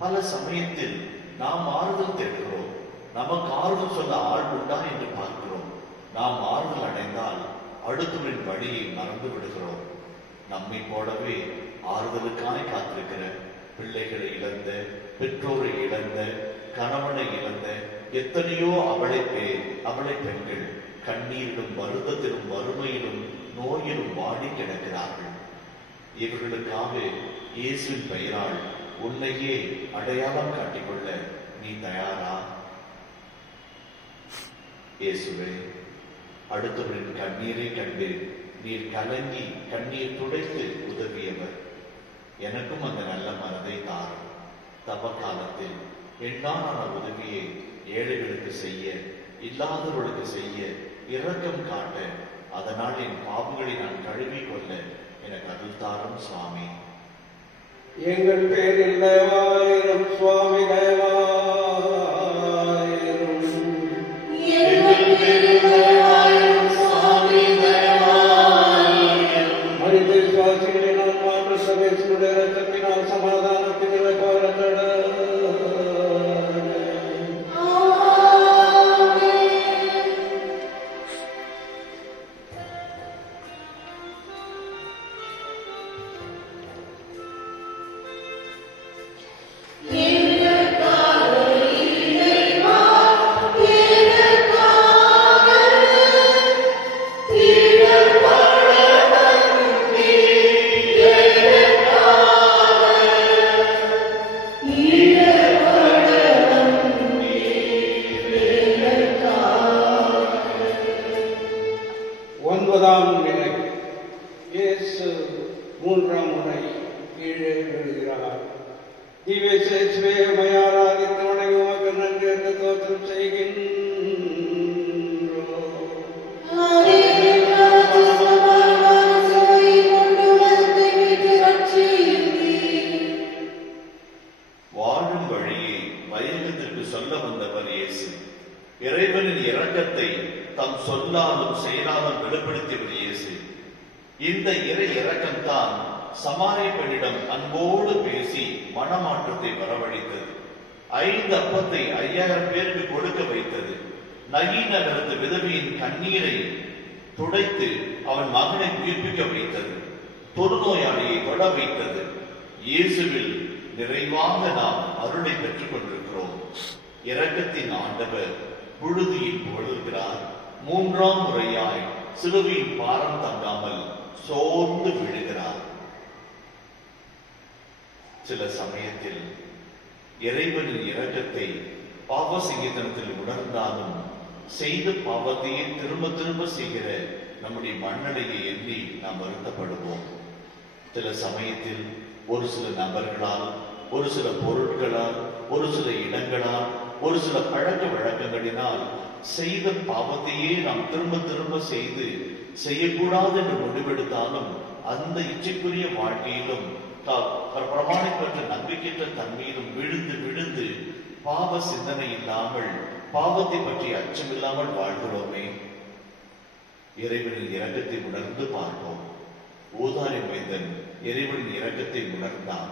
பல சமயத்தில் நாம் ஆறுதல் தேடுகிறோம். நமக்கு ஆறுதல் சொல்ல ஆள் உண்டா என்று பார்க்கிறோம். நாம் ஆறுதல் அடைந்தால் அடுத்தவரின் வழியை மறந்து விடுகிறோம். நம்மை போலவே ஆறுதலுக்காய் காத்திருக்கிற பிள்ளைகளை இழந்த, பெற்றோரை இழந்த, கணவனை இழந்த எத்தனையோ அவளை பெண்கள் கண்ணீரிலும் வருத்தத்திலும் வறுமையிலும் நோயிலும் வாடி கிடக்கிறார்கள். இவர்களுக்காக இயேசுவின் பெயரால் உன்னையே அடையாளம் காட்டிக்கொள்ள நீ தயாரா? இயேசுவே, அடுத்தவரின் கண்ணீரை கண்டு நீர் கலங்கி கண்ணீர் துடைத்து உதவியவர். எனக்கும் அந்த நல்ல மனதை தாரும். தப காலத்தில் என்னான உதவியை ஏழைகளுக்கு செய்ய, இல்லாதவர்களுக்கு செய்ய, இரக்கம் காட்ட, அதனால் என் பாவங்களை நான் கழுவி கொள்ள எனக்கு அருள் தாரும் சுவாமி. எங்கள் பேரில் தயவாயிரும் சுவாமி, தயவாயிரும். மனித விசுவாசிகளினால் மாற்று சபேசனுடைய இரத்தத்தினால் சமாதானத்தின் இழப்பவர்கள துடைத்து அவன் மகனை உயிர்ப்பிக்க வைத்தது. தொழுநோயாளியை தொட வைத்தது. இயேசுவில் நிறைவாக நாம் அருளை பெற்றுக் கொண்டிருக்கிறோம். இரக்கத்தின் ஆண்டவர் புழுதியில் புகழ்கிறார். 3ஆம் முறையாய் சிலுவையின் பாரம் தங்காமல் சோர்ந்து விழுகிறார். சில சமயத்தில் இறைவனின் இரக்கத்தை பாவ சங்கீதத்தில் உணர்ந்தாலும் செய்த பாவத்தையே திரும்ப திரும்ப செய்கிற நம்முடைய மண்ணலையை எண்ணி நாம் வருத்தப்படுவோம். சில சமயத்தில் ஒரு சில நபர்களால், ஒரு சில பொருட்களால், ஒரு சில இடங்களால், ஒரு சில பழக்க வழக்கங்களினால் செய்த பாவத்தையே நாம் திரும்ப திரும்ப செய்து செய்யக்கூடாது என்று முடிவெடுத்தாலும் அந்த இச்சைக்குரிய வாழ்க்கையிலும் பிரமாணிப்பற்ற நம்பிக்கையற்ற தன்மையிலும் விழுந்து விழுந்து பாவ சிந்தனை இல்லாமல், பாவத்தை பற்றி அச்சமில்லாமல் வாழ்கிறோமே. இறைவனின் இரக்கத்தை உணர்ந்து பார்ப்போம். ஊதாரி மைந்தன் இறைவனின் இரக்கத்தை உணர்ந்தான்.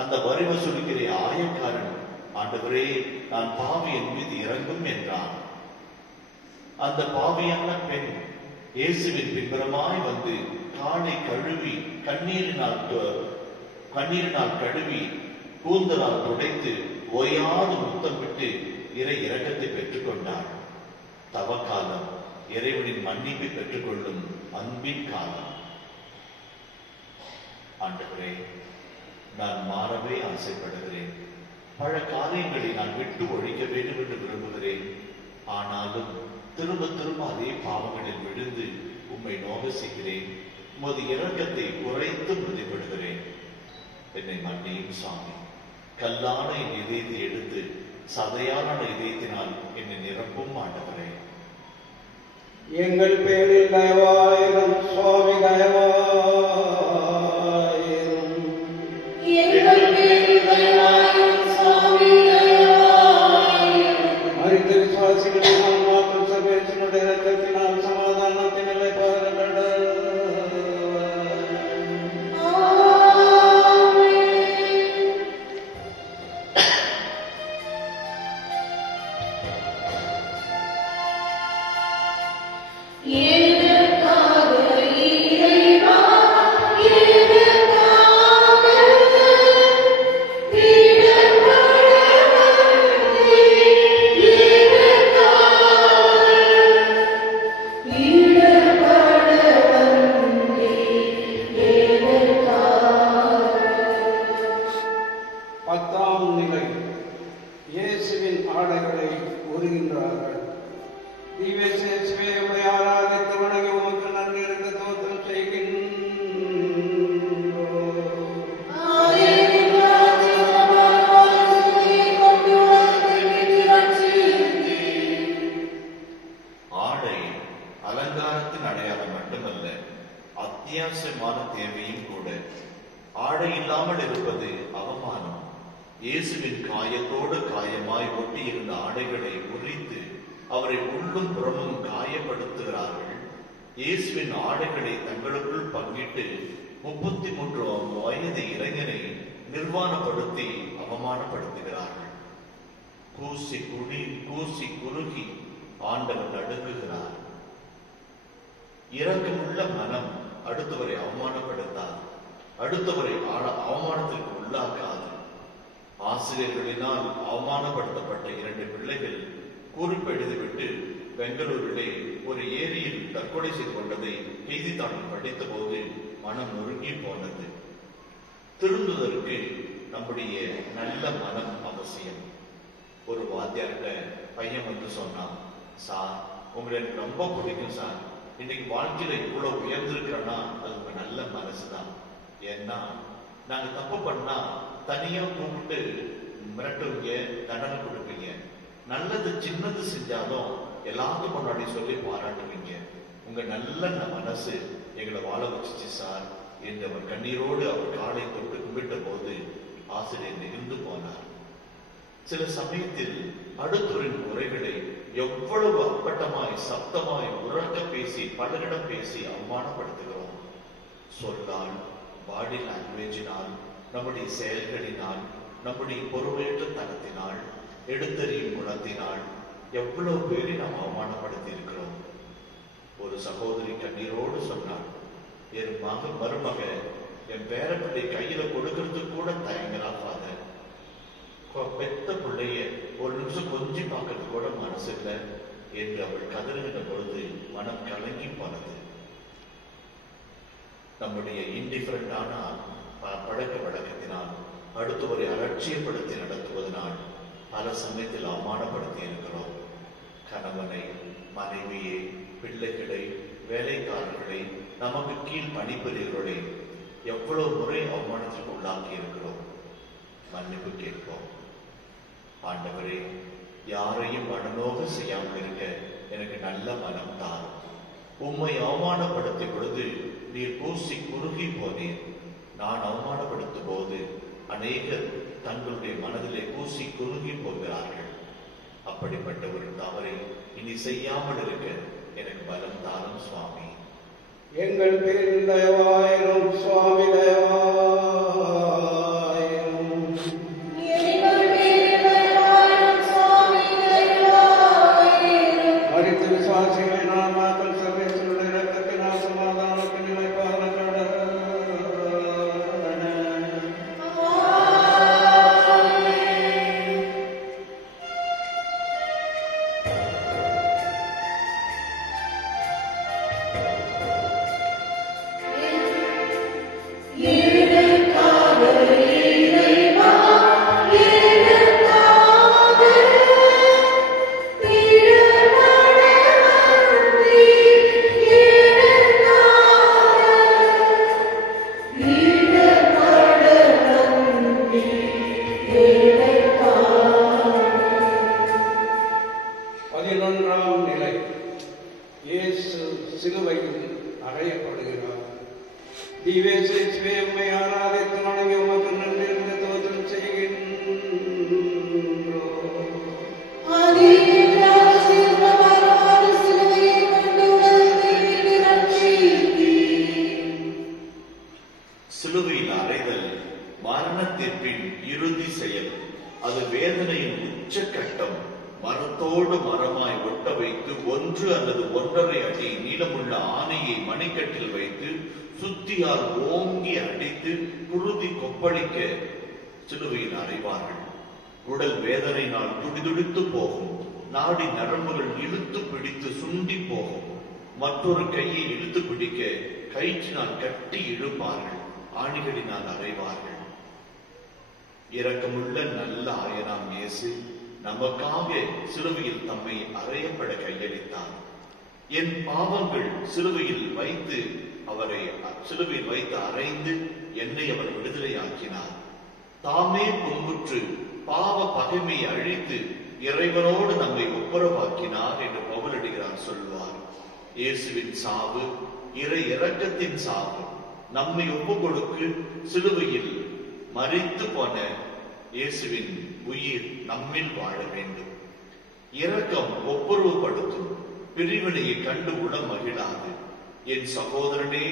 அந்த வரி வசூலிக்கிற ஆயக்காரன், ஆண்டவரே, நான் பாவி, என் மீது இறங்கும் என்றான். அந்த பாவியான பெண் இயேசுவின் பின்புறமாய் வந்து காலை கழுவி கண்ணீரினால் கழுவி கூந்தலால் துடைத்து ஓயாது முத்தம் விட்டு இறை இரக்கத்தை பெற்றுக்கொண்டாள். தவக்காலம் இறைவனின் மன்னிப்பை பெற்றுக்கொள்ளும் அன்பின் காலம். ஆண்டவரே, நான் மாறவே ஆசைப்படுகிறேன். பல காரியங்களை நான் விட்டு ஒழிக்க வேண்டும் என்று விரும்புகிறேன். ஆனாலும் திரும்ப திரும்ப அதே பாவங்களில் விழுந்து உம்மை நோக செய்கிறேன். உமது இரக்கத்தை குறைத்து பிரதிபடுகிறேன். என்னை மன்னியும் சாமி. கல்லான என் இதயத்தை எடுத்து சதையான இதயத்தினால் என்னை நிரப்பும் ஆண்டவரே. எங்கள் பேரில் தயவாயிரும் சுவாமி, தயவாயிரும். எங்கள் பேரில் தயவாயிரும் சுவாமி, தயவாயிரும். மரித்த விசுவாசிகளினால் மாற்றும் சர்வேசனுடைய இரக்கத்தினால் சமாதானத்தை நிலைப்பார்கள். அத்தியாவசியமான தேவையும் கூட. ஆடை இல்லாமல் இருப்பது அவமானம். இயேசுவின் காயத்தோடு காயமாய் ஒட்டியிருந்த ஆடைகளை உரித்து அவரை உள்ளும் புறமும் காயப்படுத்துகிறார்கள். இயேசுவின் ஆடைகளை தங்களுக்குள் பங்கிட்டு 33 வயது இளைஞனை நிர்வாணப்படுத்தி அவமானப்படுத்துகிறார்கள். கூசி குறுகி ஆண்டவர் நடுங்குகிறார். இரக்கமுள்ள மனம் அடுத்தவரை அவமானப்படுத்தாது, அடுத்தவரை அவமானத்திற்கு உள்ளாக்காது. ஆசிரியர்களினால் அவமானப்படுத்தப்பட்ட 2 பிள்ளைகள் குறிப்பெழுதிவிட்டு பெங்களூரிலே ஒரு ஏரியில் தற்கொலை செய்து கொண்டதை செய்தித்தாளில் படித்த போது மனம் நொறுங்கி போனது. திருந்துவதற்கு நம்முடைய நல்ல மனம் அவசியம். ஒரு வாத்தியார்கிட்ட பையன் வந்து சொன்னான், சார் உங்களை எனக்கு ரொம்ப பிடிக்கும் சார், இன்னைக்கு வாழ்க்கையில இவ்வளவு உயர்ந்திருக்கிறேன்னா அது உங்க நல்ல மனசுதான். ஏன்னா நாங்க தப்பு பண்ணா தனியா கூப்பிட்டு மிரட்டுவீங்க, தண்டனை கொடுப்பீங்க. நல்லது சின்னது செஞ்சாலும் எல்லாத்துக்கும் முன்னாடி சொல்லி பாராட்டுவீங்க. உங்க நல்ல மனசு எங்களை வாழ வச்சுச்சு சார் என்று அவர் கண்ணீரோடு அவர் காலை தொட்டு கும்பிட்ட போது ஆசிரியர் நெகிழ்ந்து போனார். சில சமயத்தில் அடுத்தவரின் குறைகளை எவ்வளவு அப்பட்டமாய் சப்தமாய் உறக்க பேசி பலரிடம் பேசி அவமானப்படுத்துகிறோம். சொல்லால், பாடி லாங்குவேஜினால், நம்முடைய செயல்களினால், நம்முடைய பொறுமையற்ற தனத்தினால், எடுத்தறியும் குணத்தினால் எவ்வளவு பேரை நாம் அவமானப்படுத்தி இருக்கிறோம். ஒரு சகோதரி கண்ணீரோடு சொன்னாள், என் மருமக என் பேரப்பிள்ளை கையில கொடுக்கறதுக்கு கூட தயங்குறா ஃபாதர். பெத்த பிள்ளைய ஒரு நிமிஷம் கொஞ்சம் பார்க்கறது கூட மனசு இல்லை என்று அவள் கதறுகின்ற பொழுது மனம் கலங்கி போனது. நம்முடைய இன்டிஃபரண்டான பழக்க வழக்கத்தினால், அடுத்தவரை அலட்சியப்படுத்தி நடத்துவதனால் பல சமயத்தில் அவமானப்படுத்தி இருக்கிறோம். கணவனை, மனைவியை, பிள்ளைகளை, வேலைக்காரர்களை, நமக்கு கீழ் பணிபுரியவர்களை எவ்வளவு முறை அவமானத்திற்கு உள்ளாக்கி இருக்கிறோம். மன்னிப்பு கேட்போம். ஆண்டவரே, யாரையும் மனநோக செய்யாமல் இருக்க எனக்கு நல்ல மனம் தாரும். உம்மை அவமானப்படுத்திய பொழுது நீர் கூசி குறுகி போனீர். நான் அவமானப்படுத்தும் போது அநேகர் தங்களுடைய மனதிலே கூசி குறுகி போகிறார்கள். அப்படிப்பட்ட ஒரு தவறை இனி செய்யாமல் இருக்க எனக்கு பலம் தாரும் சுவாமி. எங்கள் பேரில் தயவாயிரும் சுவாமி, தயவாயிரும். திவ்யேசுவே உம்மை ஆராதித்து வணங்கி உமக்கு நன்றி என்று தோத்திரம் செய்கின்றோம். சிலுவையில் அறைதல் மரண தீர்ப்பின் இறுதி செயல். அது வேதனையின் உச்சக்கட்டம். மரத்தோடு மரமாய் ஒட்ட வைத்து 1 அல்லது 1.5 அடி நீளமுள்ள ஆணையை மணிக்கட்டில் வைத்து சுத்தியால் ஓங்கி அடித்து குருதி கொப்பளிக்க சிலுவையில் அறைவார்கள். உடல் வேதனையினால் துடிதுடித்து போகும். நாடி நரம்புகள் இழுத்து பிடித்து சுண்டி போகும். மற்றொரு கையை இழுத்து பிடிக்க கயிற்றினால் கட்டி இழுப்பார்கள். ஆணிகளினால் அறைவார்கள். இரக்கமுள்ள நல்ல ஆயனாம் இயேசு நமக்காக சிலுவையில் தம்மை அறையப்பட கையளித்தார். என் பாவங்கள் சிலுவையில் வைத்து அறைந்து என்னை அவர் விடுதலையாக்கினார். தாமே துன்புற்று பாவ பகைமையை அழித்து இறைவனோடு நம்மை ஒப்புரவாக்கினார் என்று பவுலடிகளார் சொல்வார். இயேசுவின் சாவு இறை இரக்கத்தின் சாவு. நம்மை ஒப்பு கொடுக்கு சிலுவையில் மரித்து போன இயேசுவின் உயிர் நம்மில் வாழ வேண்டும். இரக்கம் ஒப்புரவுபடுத்தும். பிரிவினையை கண்டு உளம் மகிழாது. என் சகோதரனே,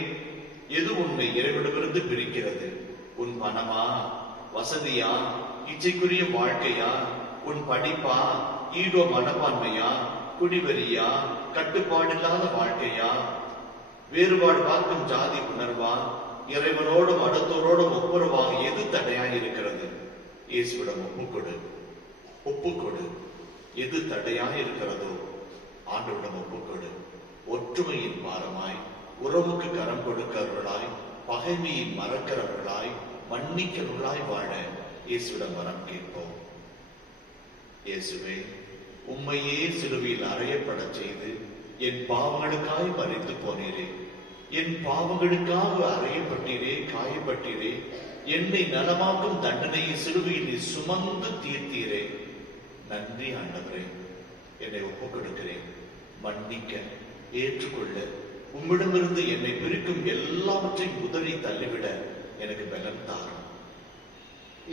எது உன்னை இறைவனிடமிருந்து பிரிக்கிறது? உன் பணமா, வசதியா, இச்சைக்குரிய வாழ்க்கையா, உன் படிப்பா, ஈகோ மனப்பான்மையா, குடிவெறியா, கட்டுப்பாடில்லாத வாழ்க்கையா, வேறுபாடு பார்க்கும் ஜாதி உணர்வா, இறைவனோடும் அடுத்தோரோடும் ஒப்புரவாக எது தடையாய் இருக்கிறது? இயேசுவிடம் ஒப்புக்கொடு. எது தடையாய் இருக்கிறதோ ஆண்டவரிடம் ஒப்புக்கொடு. ஒற்றுமையின் பாரமாய், உறவுக்கு கரம் கொடுக்கிறவர்களாய், பகைமையை மறக்கிறவர்களாய், மன்னிக்கிறவர்களாய் வாழ இயேசுவிடம் வரம் கேட்போம். இயேசுவே, உம்மையே சிலுவையில் அறையப்பட செய்து என் பாவங்களுக்காய் மரித்து போனீரே. என் பாவங்களுக்காக அறையப்பட்டீரே, காயப்பட்டீரே. என்னை நலமாக்கும் தண்டனையை சிலுவையில் சுமந்து தீர்த்தீரே. நன்றி ஆண்டவரே. என்னை ஒப்புக் கொடுக்கிறேன். மன்னிக்க, ஏற்றுக்கொள்ள, உம்மிடமிருந்து என்னை பிரிக்கும் எல்லாவற்றையும் உதறி தள்ளிவிட எனக்கு பலன் தாரும்.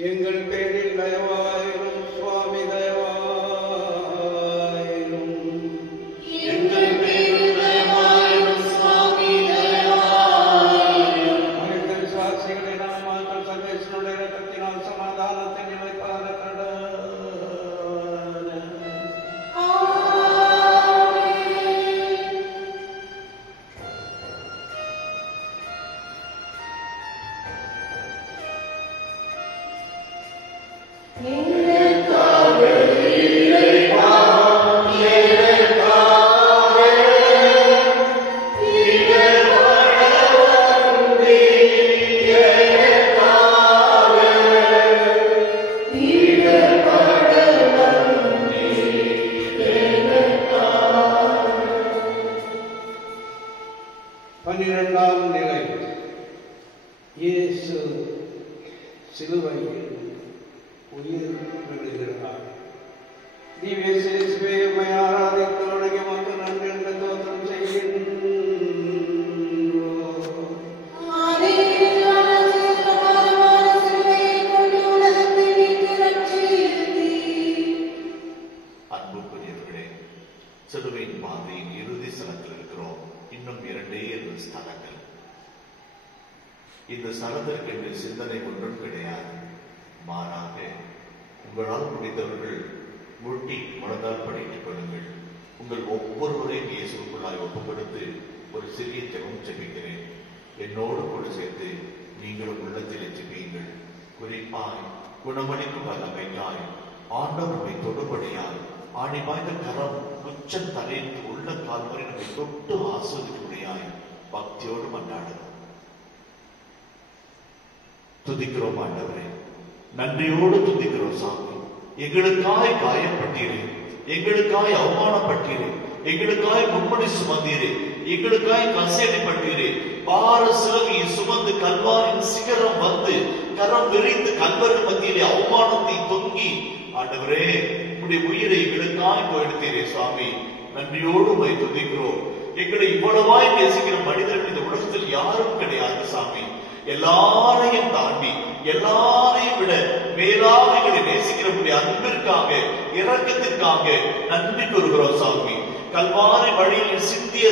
எங்கள் பேரில் தயவாயிரும் சுவாமி, தயவாயிரும். எங்கள் பேரில் தயவாயிரும் சுவாமி, தயவாயிரும். மனிதர் சாட்சிகளை நாம் மாற்றம் சர்வேசனுடைய இரக்கத்தினால் சமாதானத்தை நிலைப்பாத இந்த சரதற்கென்று சிந்தனை ஒன்றும் கிடையாது. மாறாக உங்களால் முடிந்தவர்கள் முட்டி மனதால் படித்துக் கொள்ளுங்கள். உங்கள் ஒவ்வொருவரையும் இயேசுக்குள்ளாய் ஒப்புக் கொடுத்து ஒரு சிறிய ஜெபம் ஜெபிக்கிறேன். என்னோடு கூட சேர்த்து நீங்களும் உள்ளத்தில் ஜெபியுங்கள். குறிப்பாய் குணமளிக்கும் வல்லமையாய் ஆண்டவரை தொடுபடியாய் ஆணி வாய்ந்த கரம் உச்சம் தலையிட்டு உள்ள கால்வரை நம்மை தொட்டு ஆஸ்வதிக்கும்படியாய் பக்தியோடு மன்றாடுகிறோம். துதிக்கிறோம் ஆண்டவரே, நன்றியோடு துதிக்கிறோம் சாமி. எங்களுக்காய் காயப்பட்டீரே, எங்களுக்காய் அவமானப்பட்டீரே, எங்களுக்காய் முன்மணி சுமந்தீரே, எங்களுக்காய் கசேடிப்பட்டீரே. பார சிலுவையை சுமந்து கல்வாரின் சிகரம் வந்து கரம் விரித்து கல்வரின் மத்தியிலே அவமானத்தை தொங்கி ஆண்டவரே உடைய உயிரை எங்களுக்காய் போயிடுத்தீரே சுவாமி. நன்றியோடு துதிக்கிறோம். எங்களை இவ்வளவாய் நேசிக்கிற மனிதர்கள் இந்த உலகத்தில் யாரும் கிடையாது சாமி. எல்லாரையும் தாண்டி எல்லாரையும் விட மேலாக எங்களை நேசிக்கிற அன்பிற்காக இரக்கத்திற்காக நன்றி கூறுகிறோம் சாமி. கல்வாரி வழியில் சிந்திய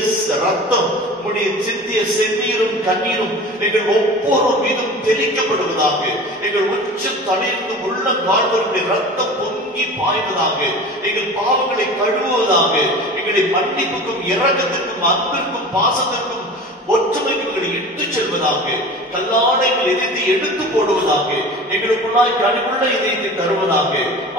ரத்தம், உம்முடைய சிந்திய செந்நீரும் கண்ணீரும் எங்கள் ஒவ்வொரு மீதும் தெளிக்கப்படுவதாக, எங்கள் உச்ச தலையிலிருந்து உள்ள கால்வருடைய ரத்தம் பொங்கி பாய்வதாக, எங்கள் பாவங்களை கழுவுவதாக, எங்களை மன்னிப்புக்கும் இரக்கத்திற்கும் அன்பிற்கும் பாசத்திற்கும் ஒற்றுமைக்கு எங்களை இட்டுச் செல்வதாக, கல்லாடைகள் இதயத்தை எடுத்து போடுவதாக, எங்களுக்குள்ளாய் கனிவுள்ள இதயத்தை தருவதாக.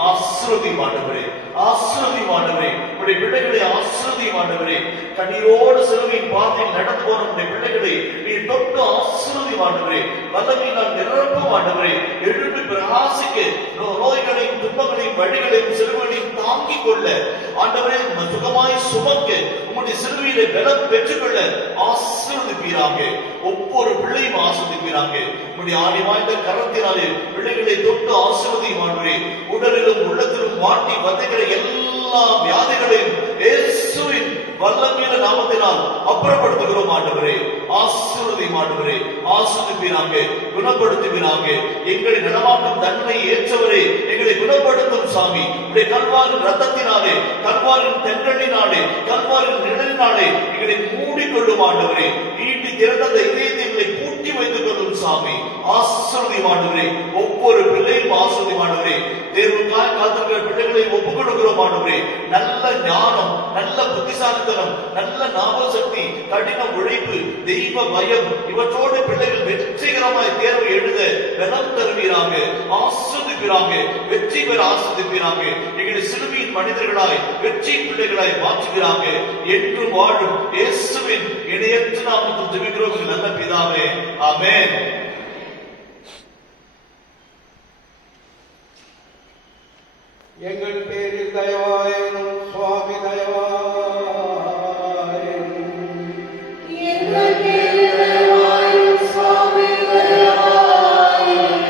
ஆசீர்வதிமானவரே, ஆசீர்வதிமானவரே, உடைய பிள்ளைகளை ஆசீர்வதிமானவரே, கண்ணீரோடு சிலுவையின் பாதையில் நடந்து போன உடைய பிள்ளைகளை நீ தொட்டு ஆசீர்வதிமானவரே, வல்லமையினால் நிரப்பமானவரே, எழுப்பி பிரகாசிக்க நோய்களையும் துன்பங்களையும் வழிகளையும் சிலுவைகளையும் தாங்கிக் கொள்ள ஆண்டவரே சுகமாய் சுமக்க உம்முடைய சிலுவையிலே பலம் பெற்றுக்கொள்ள ஆசீர்வதிப்பீராக. ஒவ்வொரு பிள்ளையும் ஆசீர்வதிப்பீராக. உம்முடைய ஆணி வாய்ந்த கரத்தினாலே பிள்ளைகளை தொட்டு ஆசீர்வதிமானவரே, உடலிலும் உள்ளத்திலும் மாட்டி வதைகிற எல்லா வியாதிகளையும் இயேசுவின் வல்லமையான நாமத்தினால் அப்புறப்படுத்துகிறோம் ஆண்டவரே. ஆசீர்வதிமானவரே, ஆசீர்வதிப்பீராக, குணப்படுத்துவீராக. எங்களை நடமாட்டும் தன்மை ஏற்றவரே, எங்களை குணப்படுத்தும் சாமி. உடைய கல்வாரின் ரத்தத்தினாலே, கல்வாரின் தென்றலினாலே, கல்வாரின் நிழலினாலே எங்களை மூடிக்கொள்ளும் ஆண்டவரே. ஈட்டி திறந்த இதயத்தை எங்களை பூட்டி வைத்துக் கொள்ளும் சாமி. ஆசீர்வதிமானவரே, ஒவ்வொரு பிள்ளையும் ஆசீர்வதிமானவரே. தேர்வுக்காய் காத்திருக்கிற பிள்ளைகளை ஒப்புக் கொடுக்கிறோம் ஆண்டவரே. நல்ல ஞானம், நல்ல புத்திசாலித்தனம், நல்ல ஞாபக சக்தி, கடின உழைப்பு, தெய்வ பயம் இவற்றோடு பிள்ளைகள் வெற்றிகரமாய் தேர்வு எழுத பலம் தருவீராக. ஆசீர்வதிப்பீராக, வெற்றி பெற ஆசீர்வதிப்பீராக. எங்களை சிலுவையின் மனிதர்களாய் வெற்றி பிள்ளைகளாய் மாற்றுகிறாங்க. என்று வாழும் இயேசுவின் இணையற்ற நாமத்தில் ஜெபிக்கிறோம் நல்ல பிதாவே, ஆமென். எங்கள் பேரில் தயவாயிரும் சுவாமி தயவாயிரும். எங்கள் பேரில் தயவாயிரும் சுவாமி தயவாயிரும்.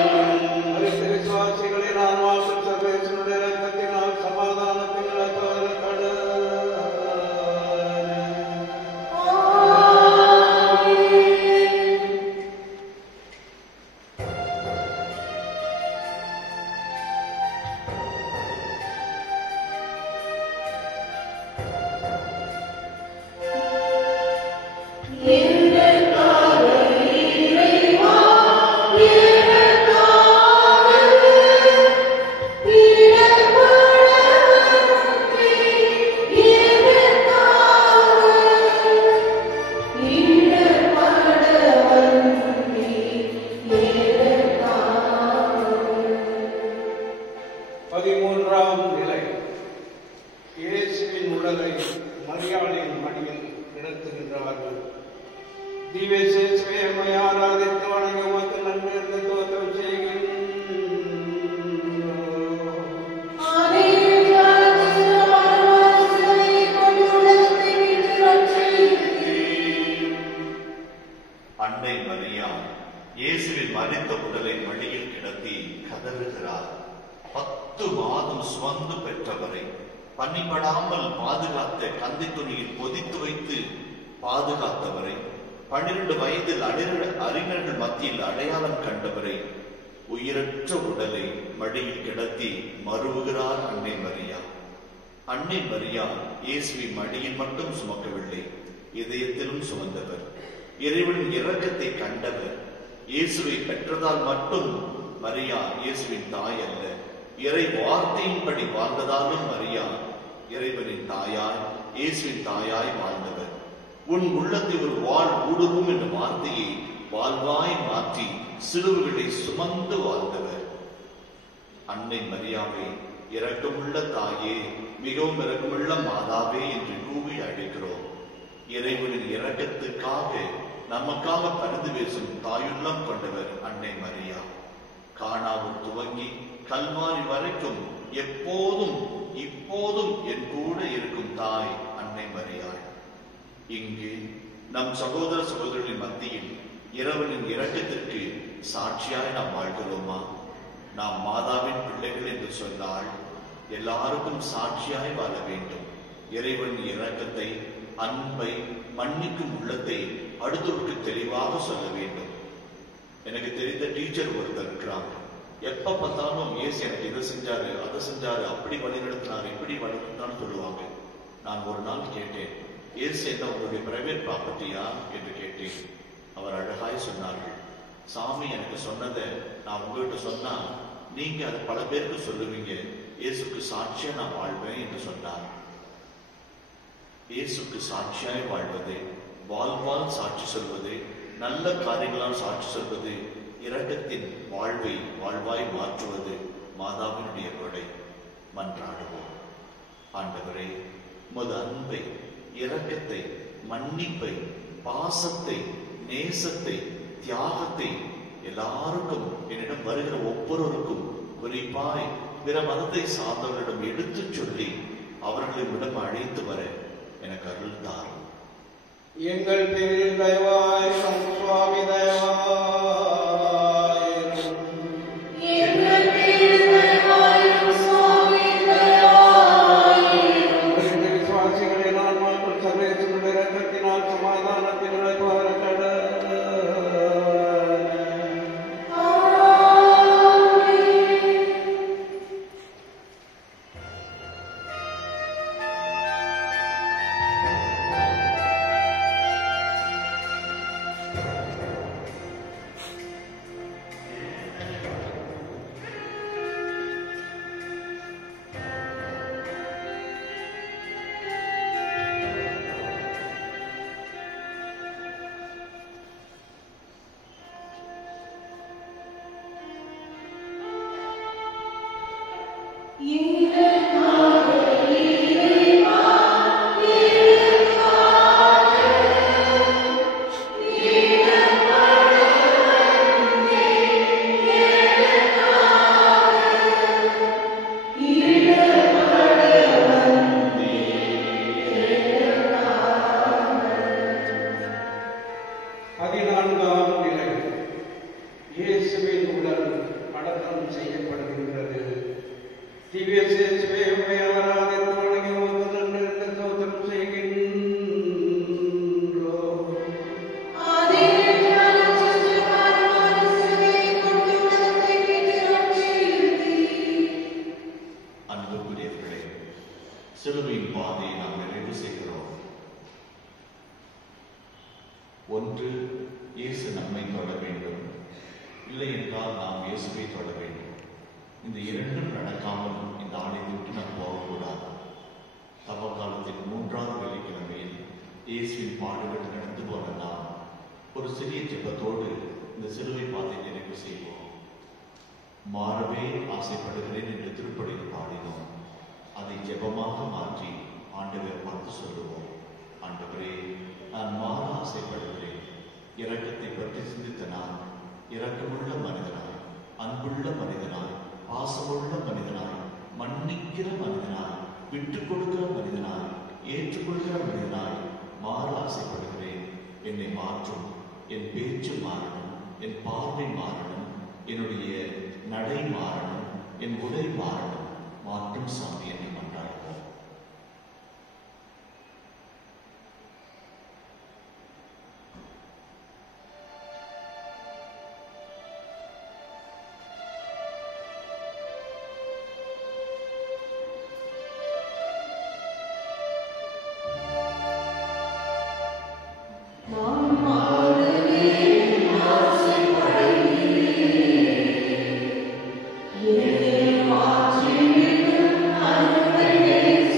விசுவாசிகளின் ஆன்மாக்கள் சர்வேசனுடைய இரத்தத்தினால் சமாதானத்தின் இழப்பதற்கான பணிபடாமல் பாதுகாத்த கந்தை துணியில் பொதித்து வைத்து பாதுகாத்தவரை, 12 வயதில் அறிஞர்கள் மத்தியில் அடையாளம் கண்டவரை, உயிரற்ற உடலை மடியில் கிடத்தி மருவுகிறார் அன்னை மரியா. அன்னை மரியா இயேசுவின் மடியில் மட்டும் சுமக்கவில்லை, இதயத்திலும் சுமந்தவர். இறைவனின் இரக்கத்தை கண்டவர். இயேசுவை பெற்றதால் மட்டும் மரியா இயேசுவின் தாய் அல்ல, இறை வார்த்தையின்படி வாழ்ந்ததாலும் மரியா இறைவனின் தாயாய், இயேசுவின் தாயாய் வாழ்ந்தவர். உன் உள்ளத்தை ஒரு வாழ் ஊடுருவும் என்ற வார்த்தையை வாழ்வாய் மாற்றி சிலுவைகளை சுமந்து வாழ்ந்தவர். அன்னை மரியாவே, இரக்கமுள்ள தாயே, மிகவும் இரக்கமுள்ள மாதாவே என்று கூவி அழைக்கிறோம். இறைவனின் இரக்கத்துக்காக நமக்காக பரிந்து பேசும் தாயுள்ளம் கொண்டவர் அன்னை மரியா. கானாவில் துவங்கி கல்வாரி வரைக்கும் எப்போதும் இப்போதும் என் கூட இருக்கும் தாய் அன்னை மரியாள். இங்கு நம் சகோதர சகோதரர்களின் மத்தியில் இறைவனின் இரக்கத்திற்கு சாட்சியாய் நாம் வாழ்கிறோமா? நாம் மாதாவின் பிள்ளைகள் என்று சொன்னால் எல்லாருக்கும் சாட்சியாய் வாழ வேண்டும். இறைவனின் இரக்கத்தை, அன்பை, மன்னிக்கும் உள்ளத்தை அடுத்தவருக்கு தெளிவாக சொல்ல வேண்டும். எனக்கு தெரிந்த டீச்சர் ஒருத்தர் இருக்கிறாங்க. எப்ப பார்த்தாலும் இயேசு எனக்கு இதை செஞ்சாரு, அதை செஞ்சாரு, அப்படி வழி நடத்தினாரு, இப்படி வழி நடத்தினான்னு சொல்லுவாங்க. நான் ஒரு நாள் கேட்டேன், இயேசு என்ன உங்களுடைய பிரைவேட் ப்ராப்பர்ட்டியா என்று கேட்டேன். அவர் அழகாய் சொன்னார்கள், சாமி எனக்கு சொன்னதை நான் உங்ககிட்ட சொன்னா நீங்க அதை பல பேருக்கு சொல்லுவீங்க, இயேசுக்கு சாட்சியா நான் வாழ்வேன் என்று சொன்னார். இயேசுக்கு சாட்சியாய் வாழ்வது, வாழ்வால் சாட்சி சொல்வது, நல்ல காரியங்களால் சாட்சி சொல்வது, இரக்கத்தின் வாழ்வை வாழ்வாய் மாற்றுவது மாதாவினுடைய கொடை. மன்றாடுவோம். ஆண்டவரே, உமது அன்பை, இரக்கத்தை, மன்னிப்பை, பாசத்தை, நேசத்தை, தியாகத்தை எல்லாருக்கும், என்னிடம் வருகிற ஒவ்வொருவருக்கும், குறிப்பாய் பிற மதத்தை சார்ந்தவர்களிடம் எடுத்துச் சொல்லி அவர்களிடம் அழைத்து வர எனக்கு அருள் தாரும். எங்கள் பேரில் தயவாயிரும் சுவாமி, தயவாயிரும். எங்கள் பேரில் தயவாயிரும் சுவாமி, தயவாயிரும். விசுவாசிகளின் ஆன்மாக்கள் சர்வேசனுடைய இரக்கத்தினால் சமாதானத்தில் இழைப்பார் கடல். சிலுவையின் பாதையை நாம் நிறைவு செய்கிறோம். ஒன்று, இயேசு நம்மை தொட வேண்டும், இல்லை என்றால் நாம் இயேசுவை தொட வேண்டும். இந்த இரண்டும் நடக்காமல் இந்த ஆணை விட்டு நாம் போகக்கூடாது. தவ காலத்தின் 3வது வெள்ளிக்கிழமையில் இயேசுவின் பாடுகள் நடந்து போன நாம் ஒரு சிறிய ஜெபத்தோடு இந்த சிலுவை பாதை நிறைவு செய்வோம். மாறவே ஆசைப்படுகிறேன் என்று திருப்படியில் பாடினோம். அதை ஜெபமாக மாற்றி ஆண்டவரை பார்த்து சொல்லுவோம். ஆண்டவரே, நான் மாற ஆசைப்படுகிறேன். இரக்கத்தை பற்றி சிந்தித்த நான் இரக்கமுள்ள மனிதனாய், அன்புள்ள மனிதனாய், பாசமுள்ள மனிதனாய், மன்னிக்கிற மனிதனாய், விட்டுக் கொடுக்கிற மனிதனாய், ஏற்றுக்கொள்கிற மனிதனாய் மாற ஆசைப்படுகிறேன். என்னை மாற்றும். என் பேச்சு மாறணும், என் பார்வை மாறணும், என்னுடைய நடை மாறணும், என் உடை மாறணும். மாற்றும் சாமி என்னை மன்றாடுவோம். Yes.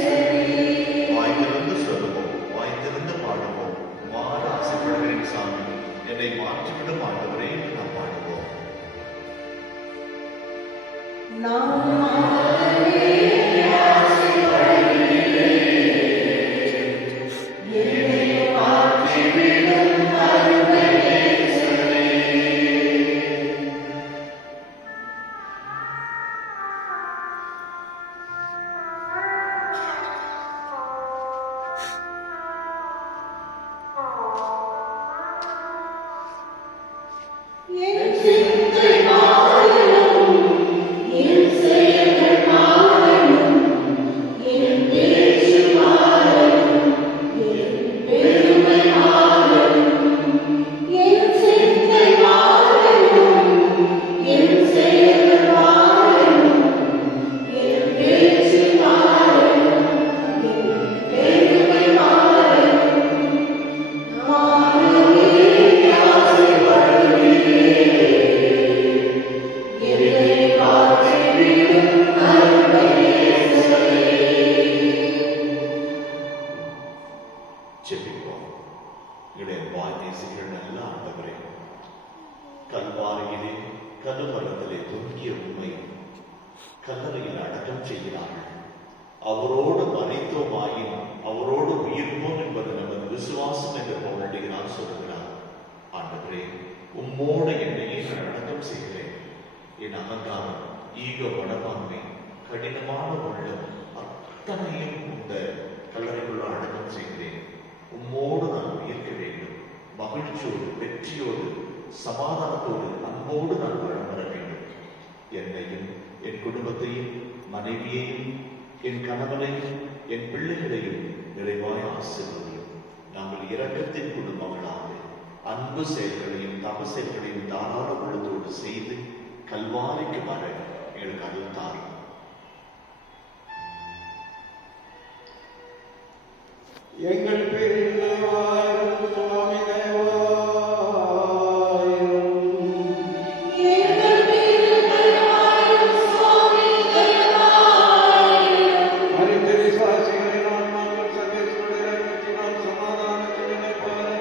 கல்லறையில் அடக்கம் செய்கிறார்கள். அவரோடு மரித்தோமாயின் அவரோடு உயிர்ப்போம் என்பது நமது விசுவாசம் என்று பவுலடிகளார் சொல்கிறார். ஆண்டவரே, உம்மோடு என்னையே நான் அடக்கம் செய்கிறேன். என் அகங்காரம், ஈக மனப்பான்மை, கடினமான உள்ளம் அத்தனையும் இந்த கல்லறைக்குள்ள அடக்கம் செய்கிறேன். உம்மோடு நான் உயிர்க்க வேண்டும். மகிழ்ச்சியோடு, வெற்றியோடு, சமாதானத்தோடு, அன்போடு நான் வளம் வர வேண்டும். என்னையும் என் குடும்பத்தையும் மனைவியையும் என் கணவனையும் என் பிள்ளைகளையும் நிறைவாய் ஆசீர்வதியும். நாங்கள் இரக்கத்தின் குடும்பங்களாக அன்பு செயல்களையும் தவ செயல்களையும் தாராள உள்ளத்தோடு செய்து கல்வாரிக்கு வர எங்களுக்கு அருள் தாரும். எங்கள் பேரில் தயவாயிரும் சுவாமி, தயவாயிரும். மரித்த விசுவாசிகளின் ஆன்மாக்கள் சர்வேஸ்வருடைய இரக்கத்தினால் சமாதானத்தில் இணைப்பார்கள்.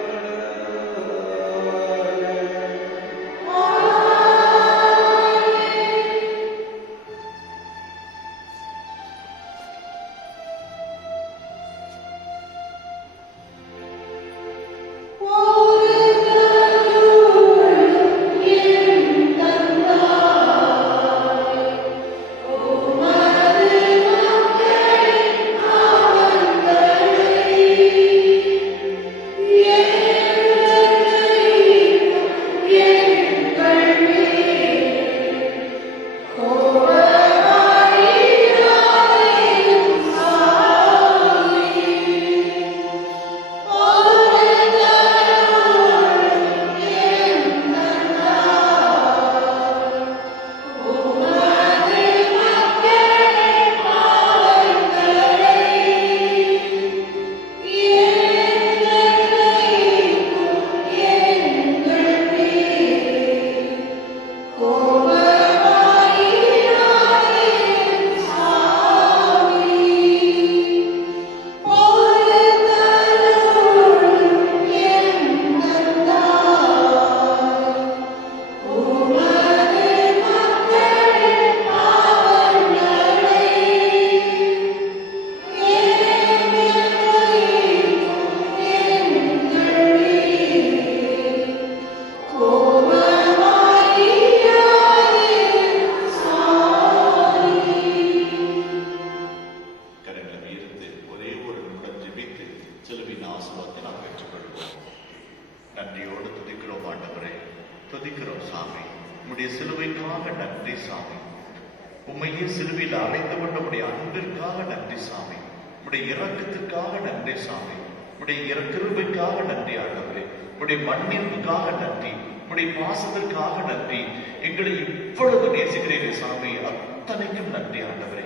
உம்மையே சிலுவையில் அறைந்து கொண்ட உடைய அன்பிற்காக நன்றி சாமி. உடைய இரக்கத்திற்காக நன்றி சாமி. உடைய கிருபைக்காக நன்றி ஆண்டவரே. உடைய மன்னிப்புக்காக நன்றி. உடைய பாசத்திற்காக நன்றி. எங்களை இவ்வளவு நேசிக்கிறீர்கள் சாமி, அத்தனைக்கும் நன்றி ஆண்டவரே.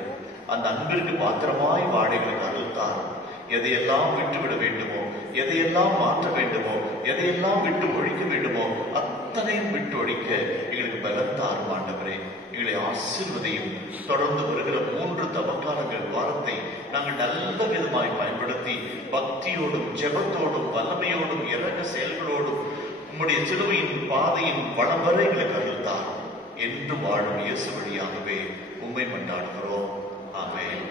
அந்த அன்பிற்கு பாத்திரமாய் வாழைகளுக்கு அருள்தாரும். எதையெல்லாம் விட்டுவிட வேண்டுமோ, எதையெல்லாம் மாற்ற வேண்டுமோ, எதையெல்லாம் விட்டு ஒழிக்க வேண்டுமோ அத்தனையும் விட்டு ஒழிக்க எங்களுக்கு பலம் தாரும் ஆண்டவரே. எங்களை ஆசீர்வதியும். தொடர்ந்து வருகிற 3 தவக்காலங்கள் வாரத்தை நாங்கள் நல்ல விதமாய் பயன்படுத்தி பக்தியோடும் ஜெபத்தோடும் வல்லமையோடும் இரக்க செயல்களோடும் உம்முடைய சிலுவையின் பாதையின் வளம் வரை எங்களுக்கு அருள்தார். என்று வாழும் இயேசு வழியாகவே உம்மை மன்றாடுகிறோம். ஆமென்.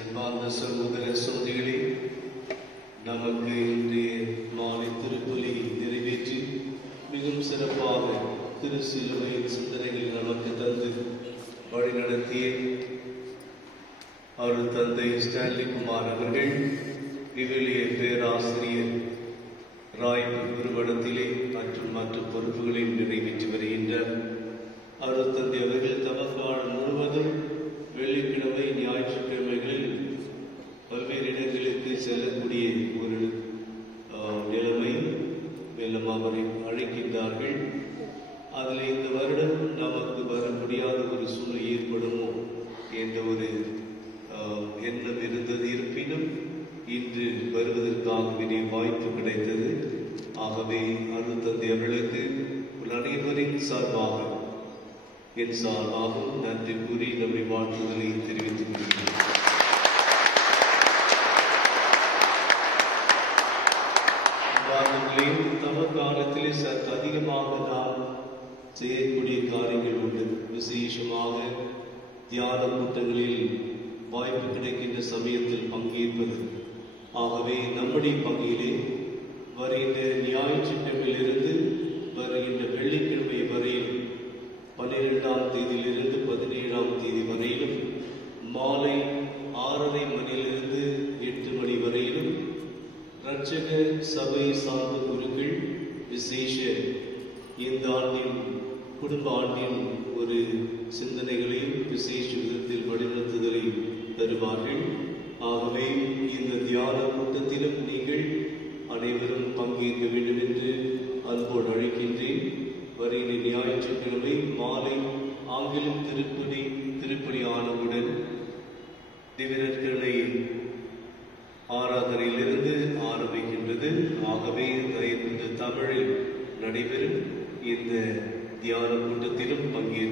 அன்பார்ந்த சகோதர சகோதரிகளே, நமக்கு இன்றைய மாலை திருப்பலி திரு சிலுவை சிந்தனைகளை நமக்கு தந்து வழிநடத்திய அவர் தந்தை ஸ்டான்லி குமார் அவர்கள் விவிலிய பேராசிரியர் ராய்ப்பு நிறுவனத்திலே மற்றும் மற்ற பொறுப்புகளையும் நிறைவேற்றி வருகின்றார். அவர் தந்தை அவர்கள் தமக்காலம் முழுவதும் வெள்ளிக்கிழமை ஞாயிற்றுக்கிழமைகளில் பல்வேறு இடங்களுக்கு செல்லக்கூடிய ஒரு நிலைமை மேலும் அவரை அழைக்கின்றார்கள். அதில் இந்த வருடம் நமக்கு வர முடியாத ஒரு சூழ்நிலை ஏற்படுமோ என்ற ஒரு எண்ணம் இருந்தது. இருப்பினும் இன்று வருவதற்காக வாய்ப்பு கிடைத்தது. ஆகவே அருள் தந்தை அவர்களுக்கு அனைவரின் சார்பாக என் சார்பாகவும் நன்றி கூறி நம்முடைய வாழ்த்துதலை தெரிவித்துக் கொள்கிறேன். காலத்திலே சற்று அதிகமாக நாம் செய்யக்கூடிய காரியங்கள் உண்டு. விசேஷமாக தியான கூட்டங்களில் வாய்ப்பு கிடைக்கின்ற சமயத்தில் பங்கேற்பது. ஆகவே நம்முடைய பங்கிலே வருகின்ற ஞாயிற்றுக்கிழமையிலிருந்து வருகின்ற வெள்ளிக்கிழமை வரையில் 12ஆம் தேதியிலிருந்து 17ஆம் தேதி வரையிலும் மாலை 6:30 மணியிலிருந்து 8 மணி வரையிலும் இரட்சக சபை சார்ந்த குருக்கள் விசேஷ இந்த ஆண்டின் குடும்ப ஆண்டின் ஒரு சிந்தனைகளையும் விசேஷ விதத்தில் வழிநடத்துதலையும் தருவார்கள். ஆகவே இந்த தியான கூட்டத்திலும் நீங்கள் அனைவரும் பங்கேற்க வேண்டும் என்று அன்போடு அழைக்கின்றேன். வருகிற ஞாயிற்றுக்கிழமை மாலை ஆங்கிலம் திருப்பணி ஆனவுடன் திவ்யநற்கருணை ஆராதனையிலிருந்து ஆரம்பிக்கின்றது. ஆகவே இந்த தமிழில் நடைபெறும் இந்த தியான கூட்டத்திலும் பங்கேற்க